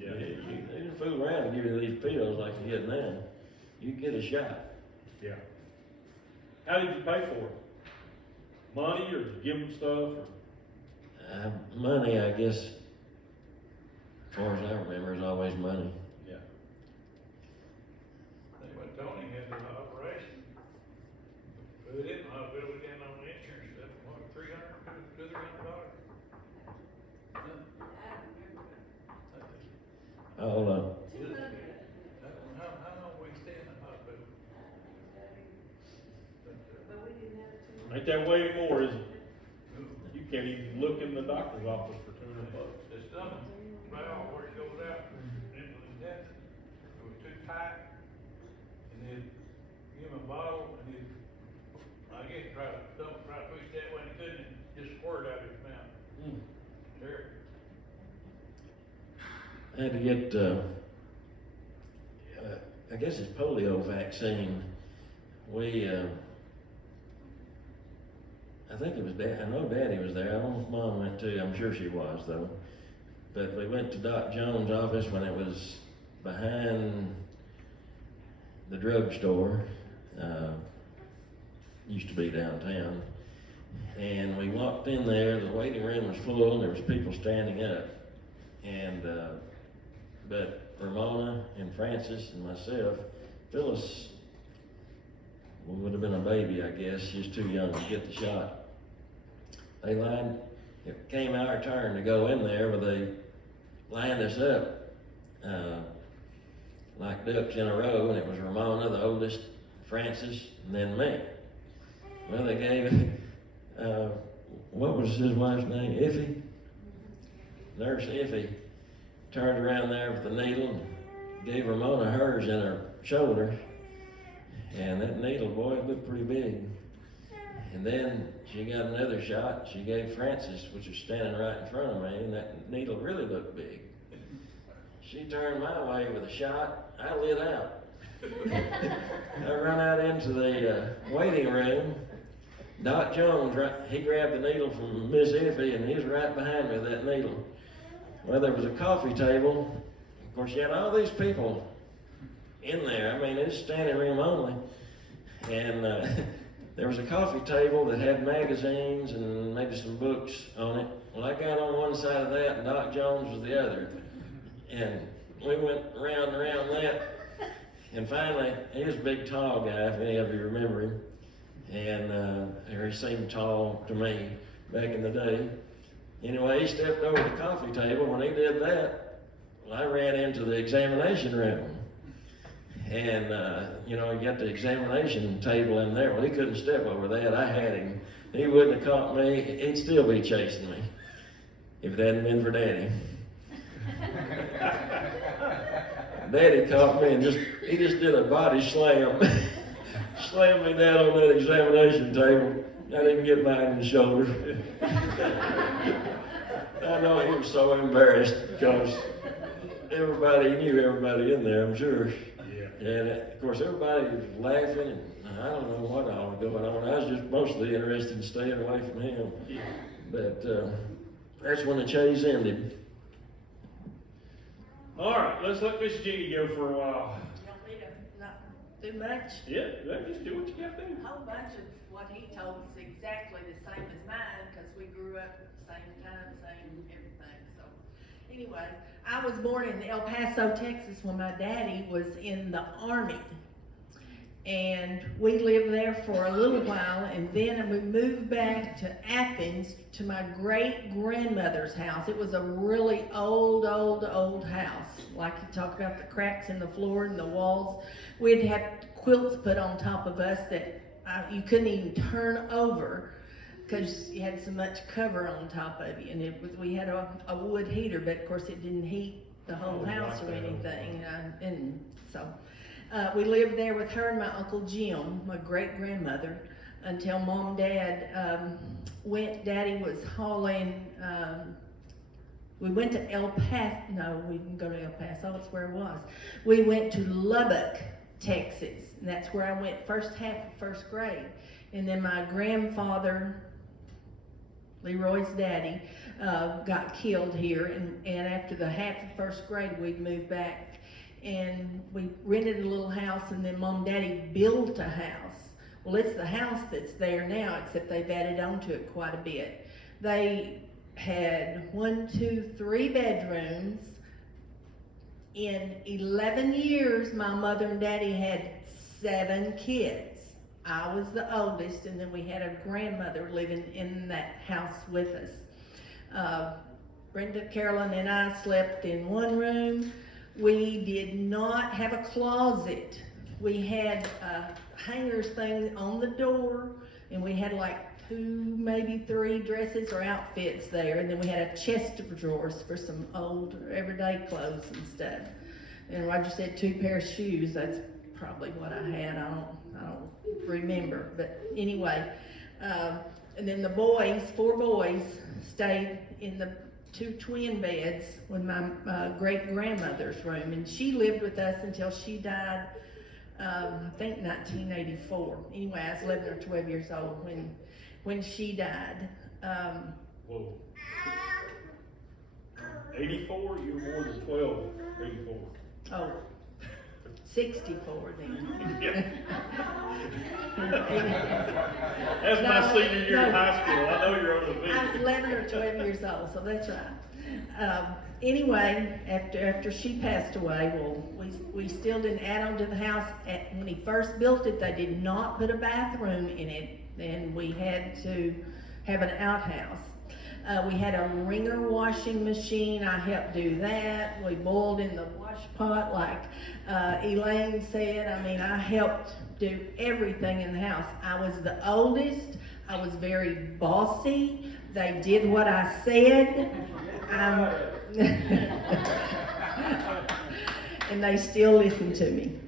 Yeah. They didn't fool around and give you these pills like you get now. You get a shot. Yeah. How did you pay for it? Money, or did you give them stuff, or? Money, I guess, as far as I remember, is always money. Yeah. When Tony had the operation, we didn't know, we didn't know the insurance, that was $300. I'll, How long we stay in the hospital? But we didn't have too much. Ain't that way anymore, is it? You can't even look in the doctor's office for $200. The stomach, valve where it goes out into the intestine, it was too tight. And then give him a bottle and then, I guess try to push that way and couldn't, and just squirt out his mouth. Terrible. I had to get, I guess it's polio vaccine. We, I think it was Dad, I know Daddy was there, I don't know if Mom went too, I'm sure she was though. But we went to Doc Jones' office when it was behind the drugstore, used to be downtown. And we walked in there, the waiting room was full, and there was people standing up. And, but Ramona and Francis and myself, Phyllis would have been a baby, I guess. She was too young to get the shot. They lined, it came our turn to go in there, but they lined us up, like ducks in a row, and it was Ramona, the oldest, Francis, and then me. Well, they gave, what was his wife's name? Iffy? Nurse Iffy turned around there with the needle and gave Ramona hers in her shoulder. And that needle, boy, it looked pretty big. And then she got another shot. She gave Francis, which was standing right in front of me, and that needle really looked big. She turned my way with a shot. I lit out. I run out into the waiting room. Doc Jones, he grabbed the needle from Miss Iffy, and he was right behind me with that needle. Well, there was a coffee table. Of course, you had all these people in there. I mean, it's standing room only. And there was a coffee table that had magazines and maybe some books on it. Well, I got on one side of that, and Doc Jones was the other. And we went round and around that. And finally, he was a big, tall guy, if any of you remember him. And or he seemed tall to me. back in the day. Anyway, he stepped over the coffee table. When he did that, I ran into the examination room. And, you know, you got the examination table in there. Well, he couldn't step over that. I had him. He wouldn't have caught me. He'd still be chasing me if it hadn't been for Daddy. Daddy caught me and he just did a body slam. Slammed me down on that examination table. I didn't get mine in the shoulder. I know he was so embarrassed because he knew everybody in there, I'm sure. And of course, everybody was laughing, and I don't know what all was going on. I was just mostly interested in staying away from him. But that's when the chase ended. All right, let's let Miss Jeannie go for a while. You don't need to not do much. Yeah, just do what you got to do. A whole bunch of what he told is exactly the same as mine, because we grew up at the same time, same everything, so. Anyway, I was born in El Paso, Texas, when my daddy was in the Army. And we lived there for a little while, and then we moved back to Athens to my great-grandmother's house. It was a really old house. Like you talk about the cracks in the floor and the walls. We'd have quilts put on top of us that you couldn't even turn over because you had so much cover on top of you. And we had a wood heater, but of course it didn't heat the whole house or anything. And so we lived there with her and my Uncle Jim, my great-grandmother, until Mom and Dad Daddy was hauling, we went to El Paso, no, we didn't go to El Paso, that's where it was. We went to Lubbock, Texas, and that's where I went first half of first grade. And then my grandfather, Leroy's daddy, got killed here, and after the half of first grade, we moved back, and we rented a little house, and then Mom and Daddy built a house. Well, it's the house that's there now, except they've added on to it quite a bit. They had 3 bedrooms. In 11 years, my mother and Daddy had 7 kids. I was the oldest, and then we had a grandmother living in that house with us. Brenda, Carolyn, and I slept in one room. We did not have a closet. We had a hangers thing on the door, and we had like 2, maybe 3 dresses or outfits there, and then we had a chest of drawers for some old everyday clothes and stuff. And Roger said 2 pair of shoes. That's probably what I had. I don't remember, but anyway. And then the boys, 4 boys, stayed in the 2 twin beds in my great-grandmother's room, and she lived with us until she died, I think 1984. Anyway, I was 11 or 12 years old when she died. Whoa. 84? You were more than 12, 84. Oh, 64 then. Yeah. That's my senior year in high school. I know you're older than me. I was 11 or 12 years old, so that's right. Anyway, after she passed away, well, we still didn't add on to the house. When he first built it, they did not put a bathroom in it, and we had to have an outhouse. We had a wringer washing machine. I helped do that. We boiled in the wash pot like Elaine said. I mean, I helped do everything in the house. I was the oldest. I was very bossy. They did what I said. And they still listen to me.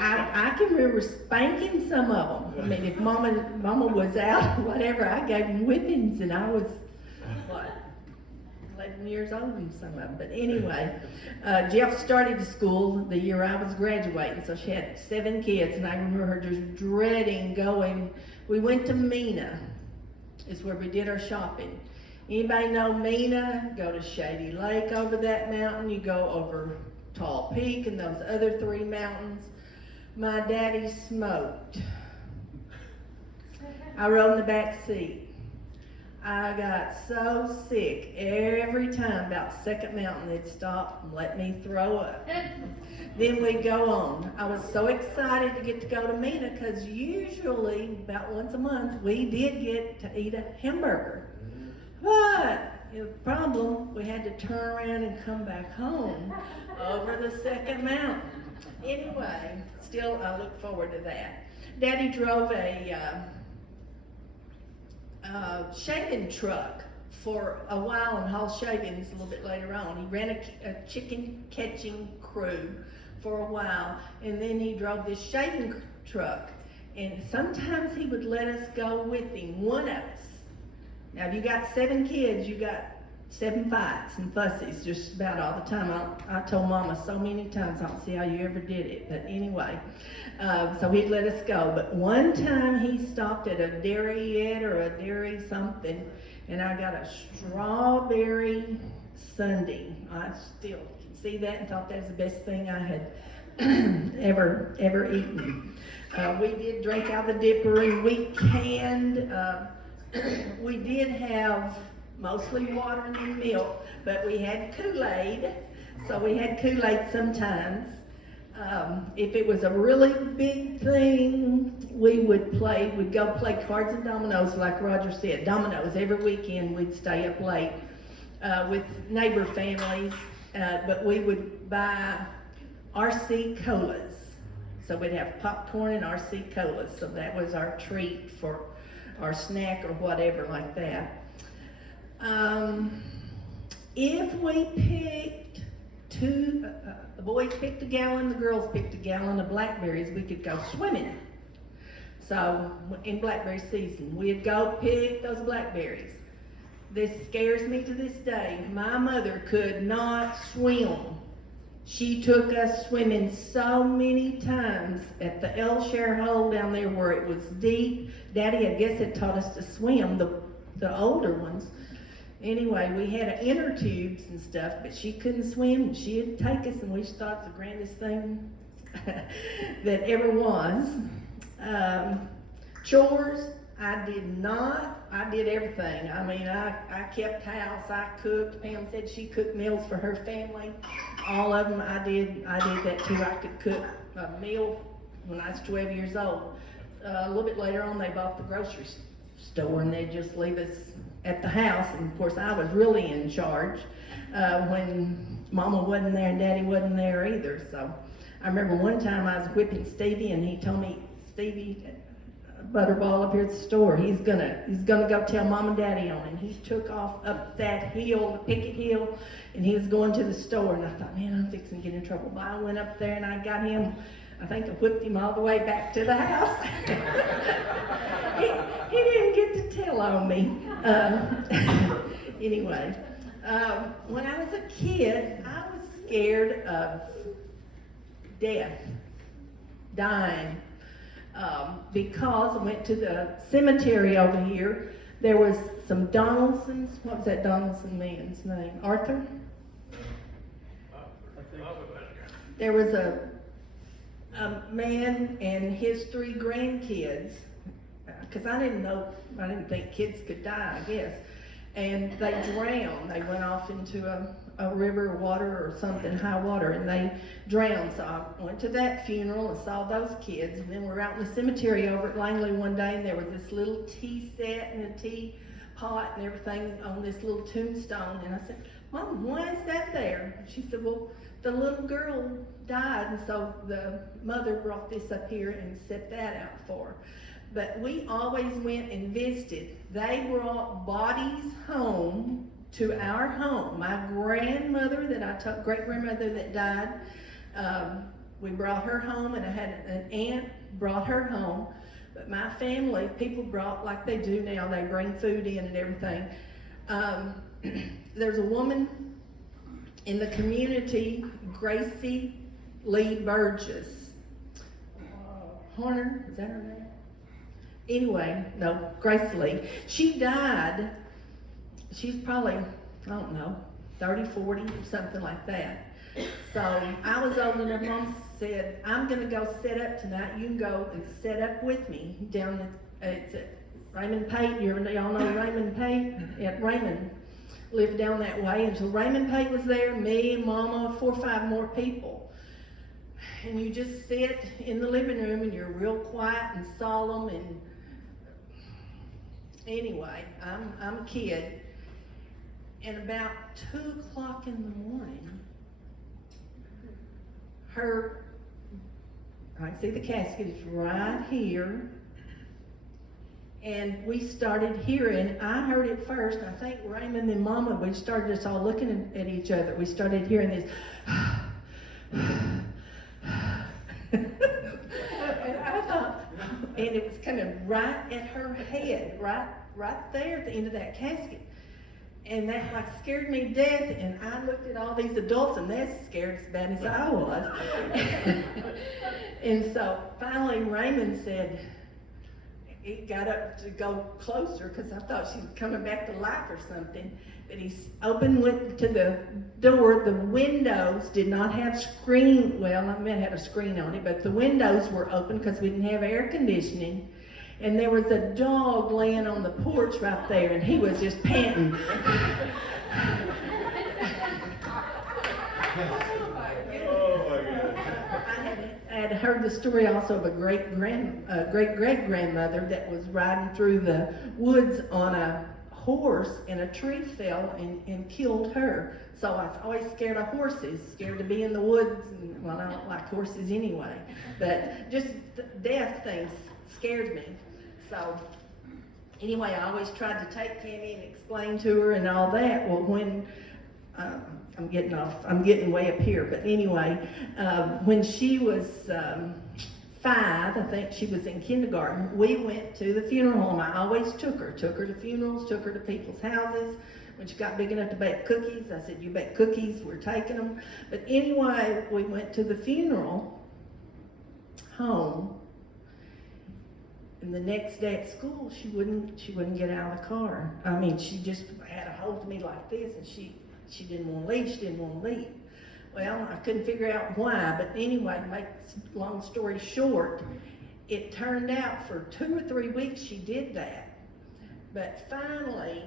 I can remember spanking some of them. I mean, if Mama was out or whatever, I gave them whippings, and I was, 11 years old and some of them. But anyway, Jeff started school the year I was graduating, so she had 7 kids, and I remember her just dreading going. We went to Mena, is where we did our shopping. Anybody know Mena? Go to Shady Lake over that mountain. You go over Tall Peak and those other 3 mountains. My daddy smoked. I rode in the back seat. I got so sick every time about Second Mountain they'd stop and let me throw up. Then we'd go on. I was so excited to get to go to Mina because usually about once a month we did get to eat a hamburger. But the problem, we had to turn around and come back home over the Second Mountain. Anyway, still I look forward to that. Daddy drove a shaving truck for a while and hauled shavings a little bit later on. He ran a chicken catching crew for a while, and then he drove this shaving truck. And sometimes he would let us go with him, one of us. Now, if you got 7 kids, you got 7 fights and fussies just about all the time. I told Mama so many times, I don't see how you ever did it. But anyway, so he'd let us go. But one time he stopped at a dairy ed or a dairy something, and I got a strawberry sundae. I still can see that and thought that was the best thing I had ever eaten. We did drink out the dipper and we canned. We did have mostly water and then milk, but we had Kool-Aid, so we had Kool-Aid sometimes. If it was a really big thing, we'd go play cards and dominoes, like Roger said, dominoes every weekend. We'd stay up late with neighbor families, but we would buy RC colas. So we'd have popcorn and RC colas, so that was our treat for our snack or whatever like that. If we picked the boys picked a gallon, the girls picked a gallon of blackberries, we could go swimming. So in blackberry season, we'd go pick those blackberries. This scares me to this day. My mother could not swim. She took us swimming so many times at the Elshire hole down there where it was deep. Daddy, I guess, had taught us to swim, the older ones. Anyway, we had inner tubes and stuff, but she couldn't swim, and she'd take us, and we just thought it was the grandest thing that ever was. Chores, I did not. I did everything. I mean, I kept house, I cooked. Pam said she cooked meals for her family. All of them, I did that too. I could cook a meal when I was 12 years old. A little bit later on, they bought the grocery store, and they'd just leave us at the house. And of course, I was really in charge when Mama wasn't there and Daddy wasn't there either. So I remember one time I was whipping Stevie, and he told me, Stevie, Butterball up here at the store, he's gonna go tell Mom and Daddy on him. He took off up that hill, the Picket Hill, and he was going to the store. And I thought, man, I'm fixing to get in trouble. But I went up there and I got him. I think I whipped him all the way back to the house. he didn't get to tell on me. Anyway, when I was a kid, I was scared of death, dying, because I went to the cemetery over here. There was some Donaldsons. What was that Donaldson man's name? Arthur? There was a man and his 3 grandkids, because I didn't think kids could die, I guess. And they drowned. They went off into a river or water or something, high water, and they drowned. So I went to that funeral and saw those kids. And then we were out in the cemetery over at Langley one day, and there was this little tea set and a tea pot and everything on this little tombstone. And I said, Mom, why is that there? And she said, well, the little girl died, and so the mother brought this up here and set that out for her. But we always went and visited. They brought bodies home to our home. My grandmother great grandmother that died, we brought her home, and I had an aunt brought her home. But my family, people brought, like they do now, they bring food in and everything. There's a woman in the community, Gracie Lee Burgess. Horner, is that her name? Anyway, no, Grace Lee. She died, she's probably, I don't know, 30, 40, something like that. So I was old enough, Mom said, I'm gonna go set up tonight. You can go and set up with me down it's at Raymond Pate, y'all know Raymond Pate? Yeah, Raymond lived down that way, and so Raymond Pate was there, me, Mama, 4 or 5 more people. And you just sit in the living room and you're real quiet and solemn, and anyway, I'm a kid. And about 2 o'clock in the morning, I can see the casket is right here. And we started hearing, I heard it first, I think Raymond and Mama, we started just all looking at each other. We started hearing this, and I thought, and it was coming right at her head, right there at the end of that casket. And that like scared me to death, and I looked at all these adults, and they're scared as bad as I was. And so finally Raymond said, he got up to go closer because I thought she was coming back to life or something. But he went to the door. The windows did not have screen, well, I mean, it had a screen on it, but the windows were open because we didn't have air conditioning. And there was a dog laying on the porch right there, and he was just panting. I had heard the story also of a great-great-grandmother that was riding through the woods on a horse, and a tree fell and killed her. So I was always scared of horses, scared to be in the woods. And, well, I don't like horses anyway, but just death things scared me. So anyway, I always tried to take Tammy and explain to her and all that. Well, when I'm getting way up here, but anyway, when she was 5, I think she was in kindergarten, we went to the funeral home. I always took her to funerals, took her to people's houses. When she got big enough to bake cookies, I said, you bake cookies, we're taking them. But anyway, we went to the funeral home, and the next day at school, she wouldn't get out of the car. I mean, she just had a hold of me like this, and she didn't want to leave. Well, I couldn't figure out why, but anyway, to make long story short, it turned out for 2 or 3 weeks she did that. But finally,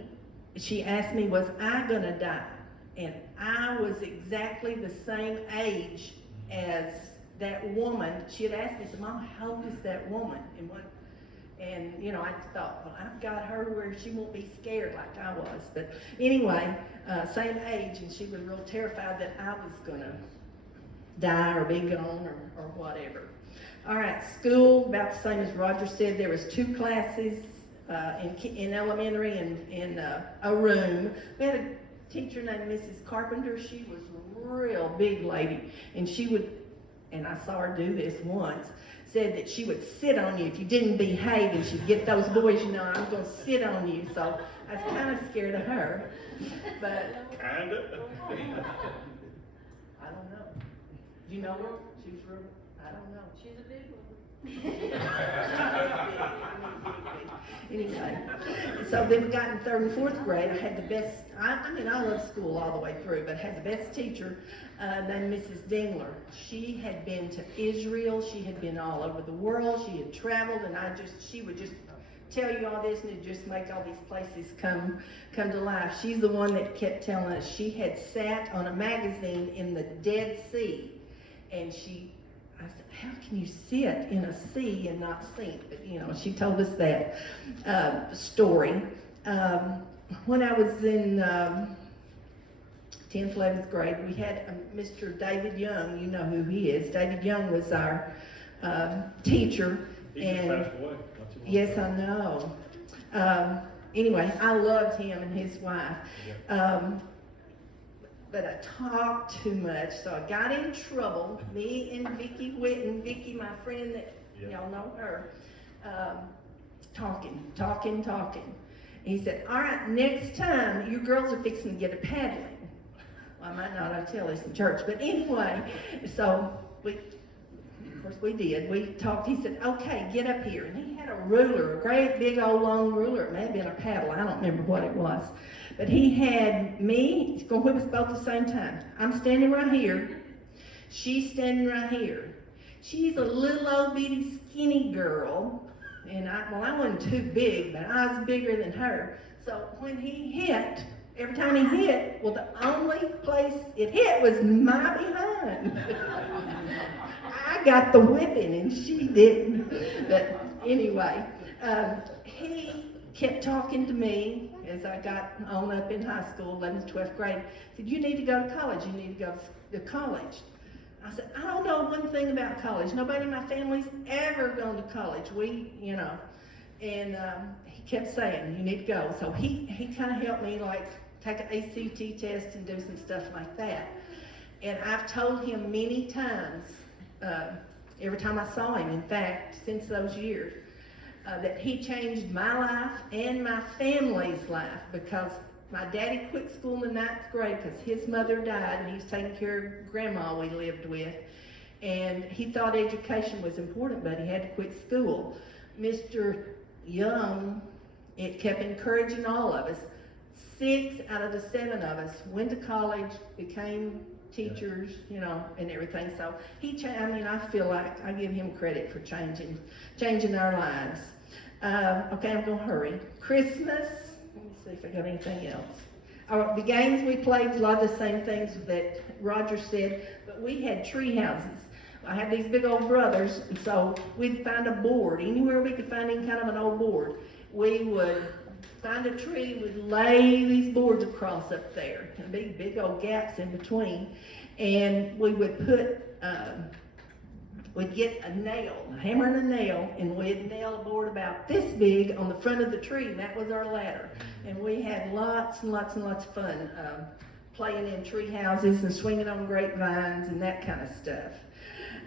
she asked me, was I gonna die? And I was exactly the same age as that woman. She had asked me, so Mom, how old is that woman? And you know, I thought, well, I've got her where she won't be scared like I was. But anyway, same age, and she was real terrified that I was gonna die or be gone or whatever. All right, school, about the same as Roger said. There was 2 classes in elementary and in a room. We had a teacher named Mrs. Carpenter. She was a real big lady, and she would, and I saw her do this once, said that she would sit on you if you didn't behave, and she'd get those boys, you know, I'm going to sit on you. So I was kind of scared of her, but Kinda. I don't know. Do you know her? She was real, I don't know. She's a big one. Anyway, so then we got in 3rd and 4th grade. I had the best, I mean, I loved school all the way through, but I had the best teacher named Mrs. Dingler. She had been to Israel. She had been all over the world. She had traveled, and she would just tell you all this, and it'd just make all these places come to life. She's the one that kept telling us she had sat on a magazine in the Dead Sea, and I said, how can you sit in a sea and not sink? But, you know, she told us that story. When I was in 10th, 11th grade, we had Mr. David Young. You know who he is. David Young was our teacher. He just passed away. Yes, I know. Anyway, I loved him and his wife. But I talked too much, so I got in trouble. Me and Vicki Whitten, Vicki, my friend that y'all know her, talking. And he said, all right, next time, you girls are fixing to get a paddling. Well, I might not, I tell this in church, but anyway, so of course we did. We talked, he said, okay, get up here. And he had a ruler, a great big old long ruler. It may have been a paddle, I don't remember what it was. But he had me, he's going to whip us both at the same time. I'm standing right here. She's standing right here. She's a little old bitty skinny girl, and I wasn't too big, but I was bigger than her. So when he hit, every time he hit, well, the only place it hit was my behind. I got the whipping and she didn't. But anyway, he kept talking to me as I got on up in high school, 11th, 12th grade. He said, you need to go to college, you need to go to college. I said, I don't know one thing about college. Nobody in my family's ever gone to college. And he kept saying, you need to go. So he kind of helped me, like, take an ACT test and do some stuff like that. And I've told him many times, every time I saw him, in fact, since those years, that he changed my life and my family's life, because my daddy quit school in the 9th grade because his mother died and he was taking care of grandma we lived with. And he thought education was important, but he had to quit school. Mr. Young, it kept encouraging all of us. 6 out of the 7 of us went to college, became teachers, and everything. So I feel like I give him credit for changing our lives. Okay, I'm gonna hurry. Christmas, let me see if I got anything else. The games we played, a lot of the same things that Roger said, but we had tree houses. I had these big old brothers, and so we'd find a board. Anywhere we could find any kind of an old board, we would find a tree, we'd lay these boards across up there, and be big old gaps in between, and we would put, we'd get a nail, a hammer and a nail, and we'd nail a board about this big on the front of the tree, and that was our ladder. And we had lots and lots and lots of fun playing in tree houses and swinging on grapevines and that kind of stuff.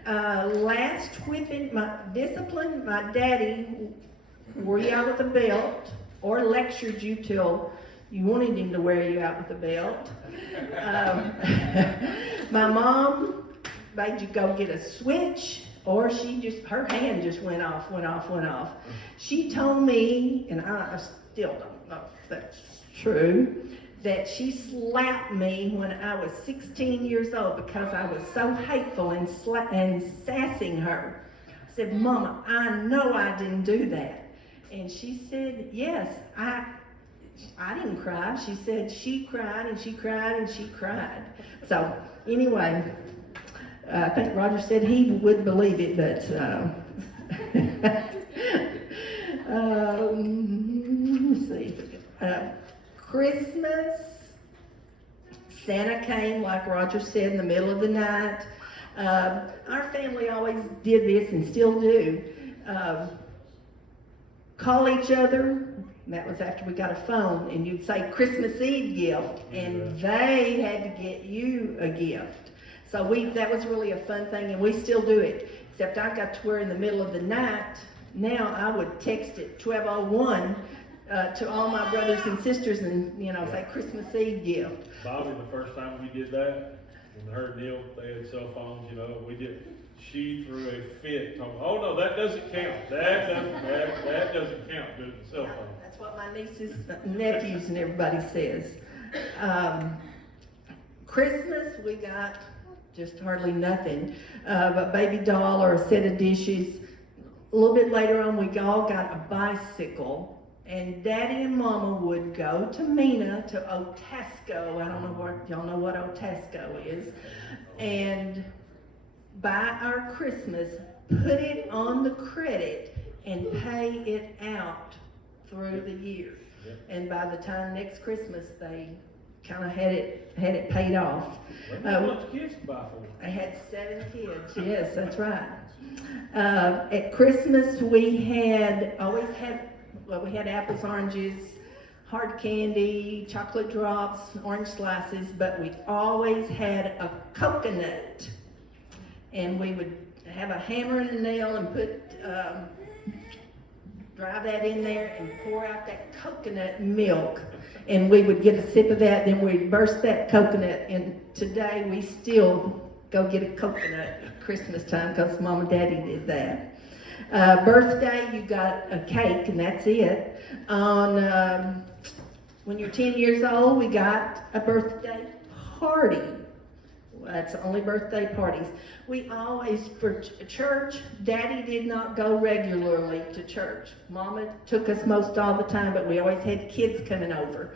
Last whipping, my discipline, my daddy wore you out with a belt or lectured you till you wanted him to wear you out with a belt. My mom made you go get a switch, or her hand just went off. She told me, and I still don't know if that's true, that she slapped me when I was 16 years old because I was so hateful and sassing her. I said, Mama, I know I didn't do that. And she said, yes, I didn't cry. She said she cried and she cried and she cried. So anyway, I think Roger said he would believe it, but let's see. Christmas, Santa came, like Roger said, in the middle of the night. Our family always did this and still do. Call each other. That was after we got a phone, and you'd say Christmas Eve gift, and they had to get you a gift. So that was really a fun thing, and we still do it. Except I got to where in the middle of the night, now I would text at 12:01 to all my brothers and sisters and, say Christmas Eve gift. Bobby, the first time we did that, when her deal, they had cell phones, she threw a fit. Oh no, that doesn't count. That doesn't count, doing the cell phone. That's what my nieces, nephews, and everybody says. Christmas, we got just hardly nothing, but baby doll or a set of dishes. A little bit later on, we all got a bicycle. And Daddy and Mama would go to Mena, to Otasco. I don't know what, y'all know what Otasco is. And buy our Christmas, put it on the credit, and pay it out through the year. Yep. And by the time next Christmas, they kind of had it paid off. How much kids to buy for? I had 7 kids, yes, that's right. At Christmas, we always had apples, oranges, hard candy, chocolate drops, orange slices, but we always had a coconut. And we would have a hammer and a nail and drive that in there and pour out that coconut milk. And we would get a sip of that, then we'd burst that coconut. And today we still go get a coconut at Christmas time because Mom and Daddy did that. Birthday, you got a cake, and that's it. When you're 10 years old, we got a birthday party. That's only birthday parties. We always, for church, Daddy did not go regularly to church. Mama took us most all the time, but we always had kids coming over.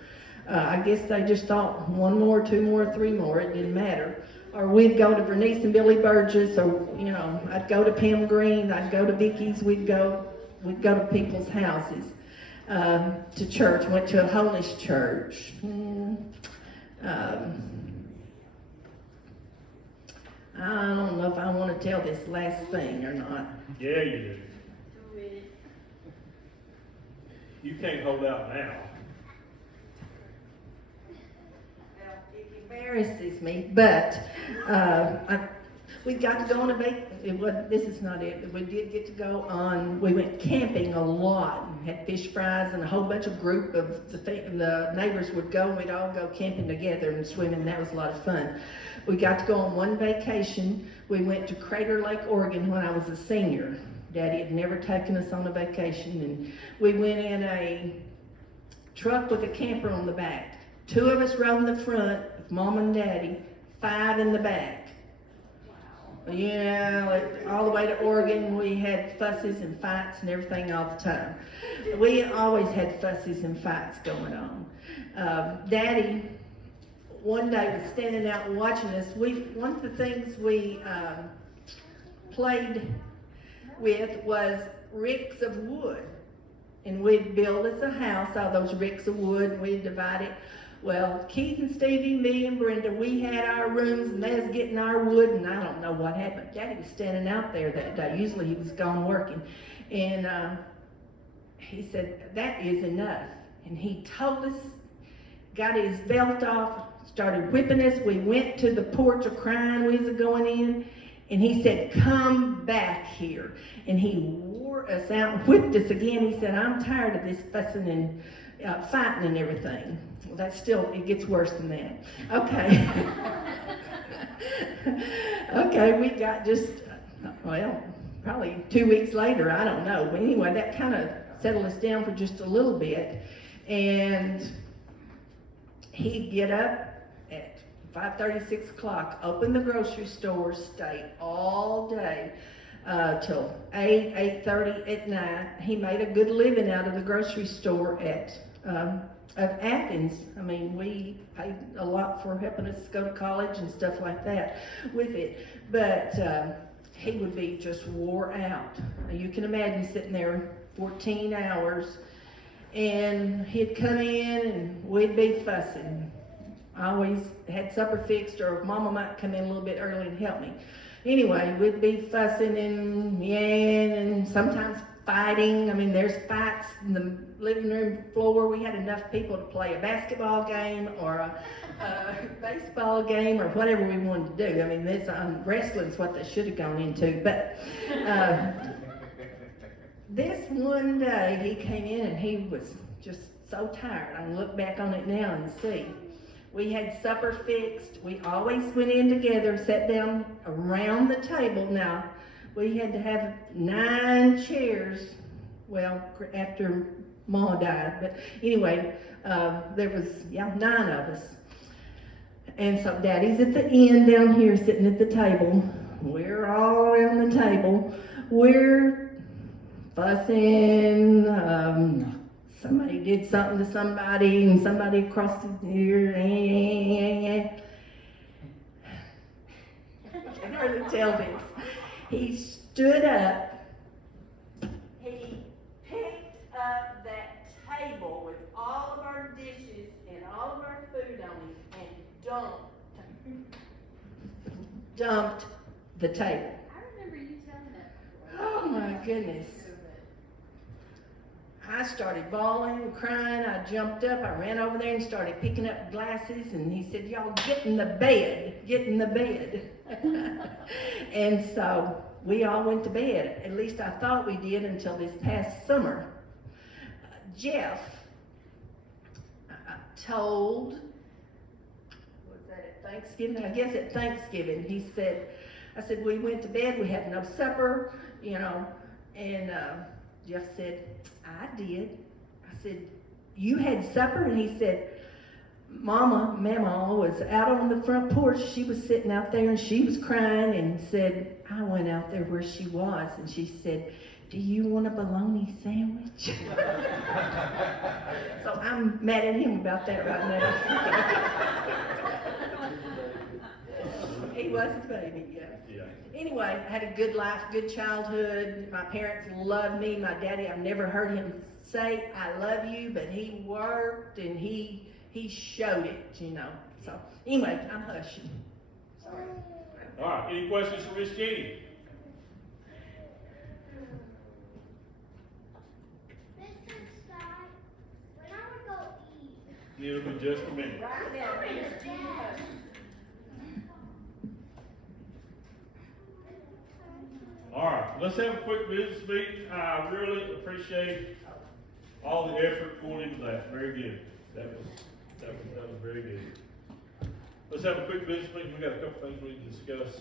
I guess they just thought 1 more, 2 more, 3 more, it didn't matter. Or we'd go to Bernice and Billy Burgess, or, you know, I'd go to Pam Green, I'd go to Vicky's, we'd go to people's houses, to church, went to a Holiness church. I don't know if I want to tell this last thing or not. Yeah, you do. You can't hold out now. Well, it embarrasses me, but we got to go on a vacation. This is not it, but we did get to go on. We went camping a lot. Had fish fries, and a whole bunch of group of the neighbors would go. And we'd all go camping together and swimming. And that was a lot of fun. We got to go on one vacation. We went to Crater Lake, Oregon when I was a senior. Daddy had never taken us on a vacation, and we went in a truck with a camper on the back. 2 of us rode in the front with Mom and Daddy, 5 in the back. Yeah, all the way to Oregon, we had fusses and fights and everything all the time. We always had fusses and fights going on. Daddy, one day, was standing out watching us. One of the things we played with was ricks of wood. And we'd build us a house out of those ricks of wood, and we'd divide it. Well, Keith and Stevie, me and Brenda, we had our rooms, and they was getting our wood, and I don't know what happened. Daddy was standing out there that day. Usually he was gone working. And he said, that is enough. And he told us, got his belt off, started whipping us. We went to the porch of crying. We was going in. And he said, come back here. And he wore us out and whipped us again. He said, I'm tired of this fussing and fighting and everything. Well, that's still, it gets worse than that. Okay. Okay, we got just, well, probably 2 weeks later, I don't know. But anyway, that kind of settled us down for just a little bit. And he'd get up at 5:30, 6 o'clock, open the grocery store, stay all day till 8, 8:30 at night. He made a good living out of the grocery store of Athens. I mean, we paid a lot for helping us go to college and stuff like that with it. But he would be just wore out. Now, you can imagine sitting there 14 hours, and he'd come in and we'd be fussing. I always had supper fixed, or Mama might come in a little bit early and help me. Anyway, we'd be fussing and yaying and sometimes fighting. I mean, there's fights in the living room floor. We had enough people to play a basketball game or a baseball game or whatever we wanted to do. I mean, this wrestling's what they should have gone into. But this one day he came in and he was just so tired. I can look back on it now and see. We had supper fixed. We always went in together, sat down around the table. Now, we had to have 9 chairs, well, after Ma died. But anyway, there was, 9 of us. And so Daddy's at the end down here sitting at the table. We're all around the table. We're fussing. Somebody did something to somebody, and somebody across the ear. I can hardly tell this. He stood up. He picked up that table with all of our dishes and all of our food on it and dumped the table. I remember you telling that before. Oh my goodness. I started bawling, crying. I jumped up. I ran over there and started picking up glasses. And he said, y'all get in the bed. Get in the bed. And so we all went to bed. At least I thought we did until this past summer. Jeff told, was that at Thanksgiving? I guess at Thanksgiving. He said, I said, we went to bed. We had no supper, and Jeff said, I did. I said, you had supper? And he said, Mama was out on the front porch. She was sitting out there and she was crying and said, I went out there where she was and she said, do you want a bologna sandwich? So I'm mad at him about that right now. He was his baby, yes. Yeah. Anyway, I had a good life, good childhood. My parents loved me. My daddy, I've never heard him say, I love you, but he worked and he showed it, you know. So anyway, I'm hushing. Sorry. All right, any questions for Miss Jeannie? Mr. Scott, when I would go eat. It'll be just a minute. Right now, Mr. Hush. All right, let's have a quick business meeting. I really appreciate all the effort going into that. Very good. That was very good. Let's have a quick business meeting. We got a couple things we need to discuss.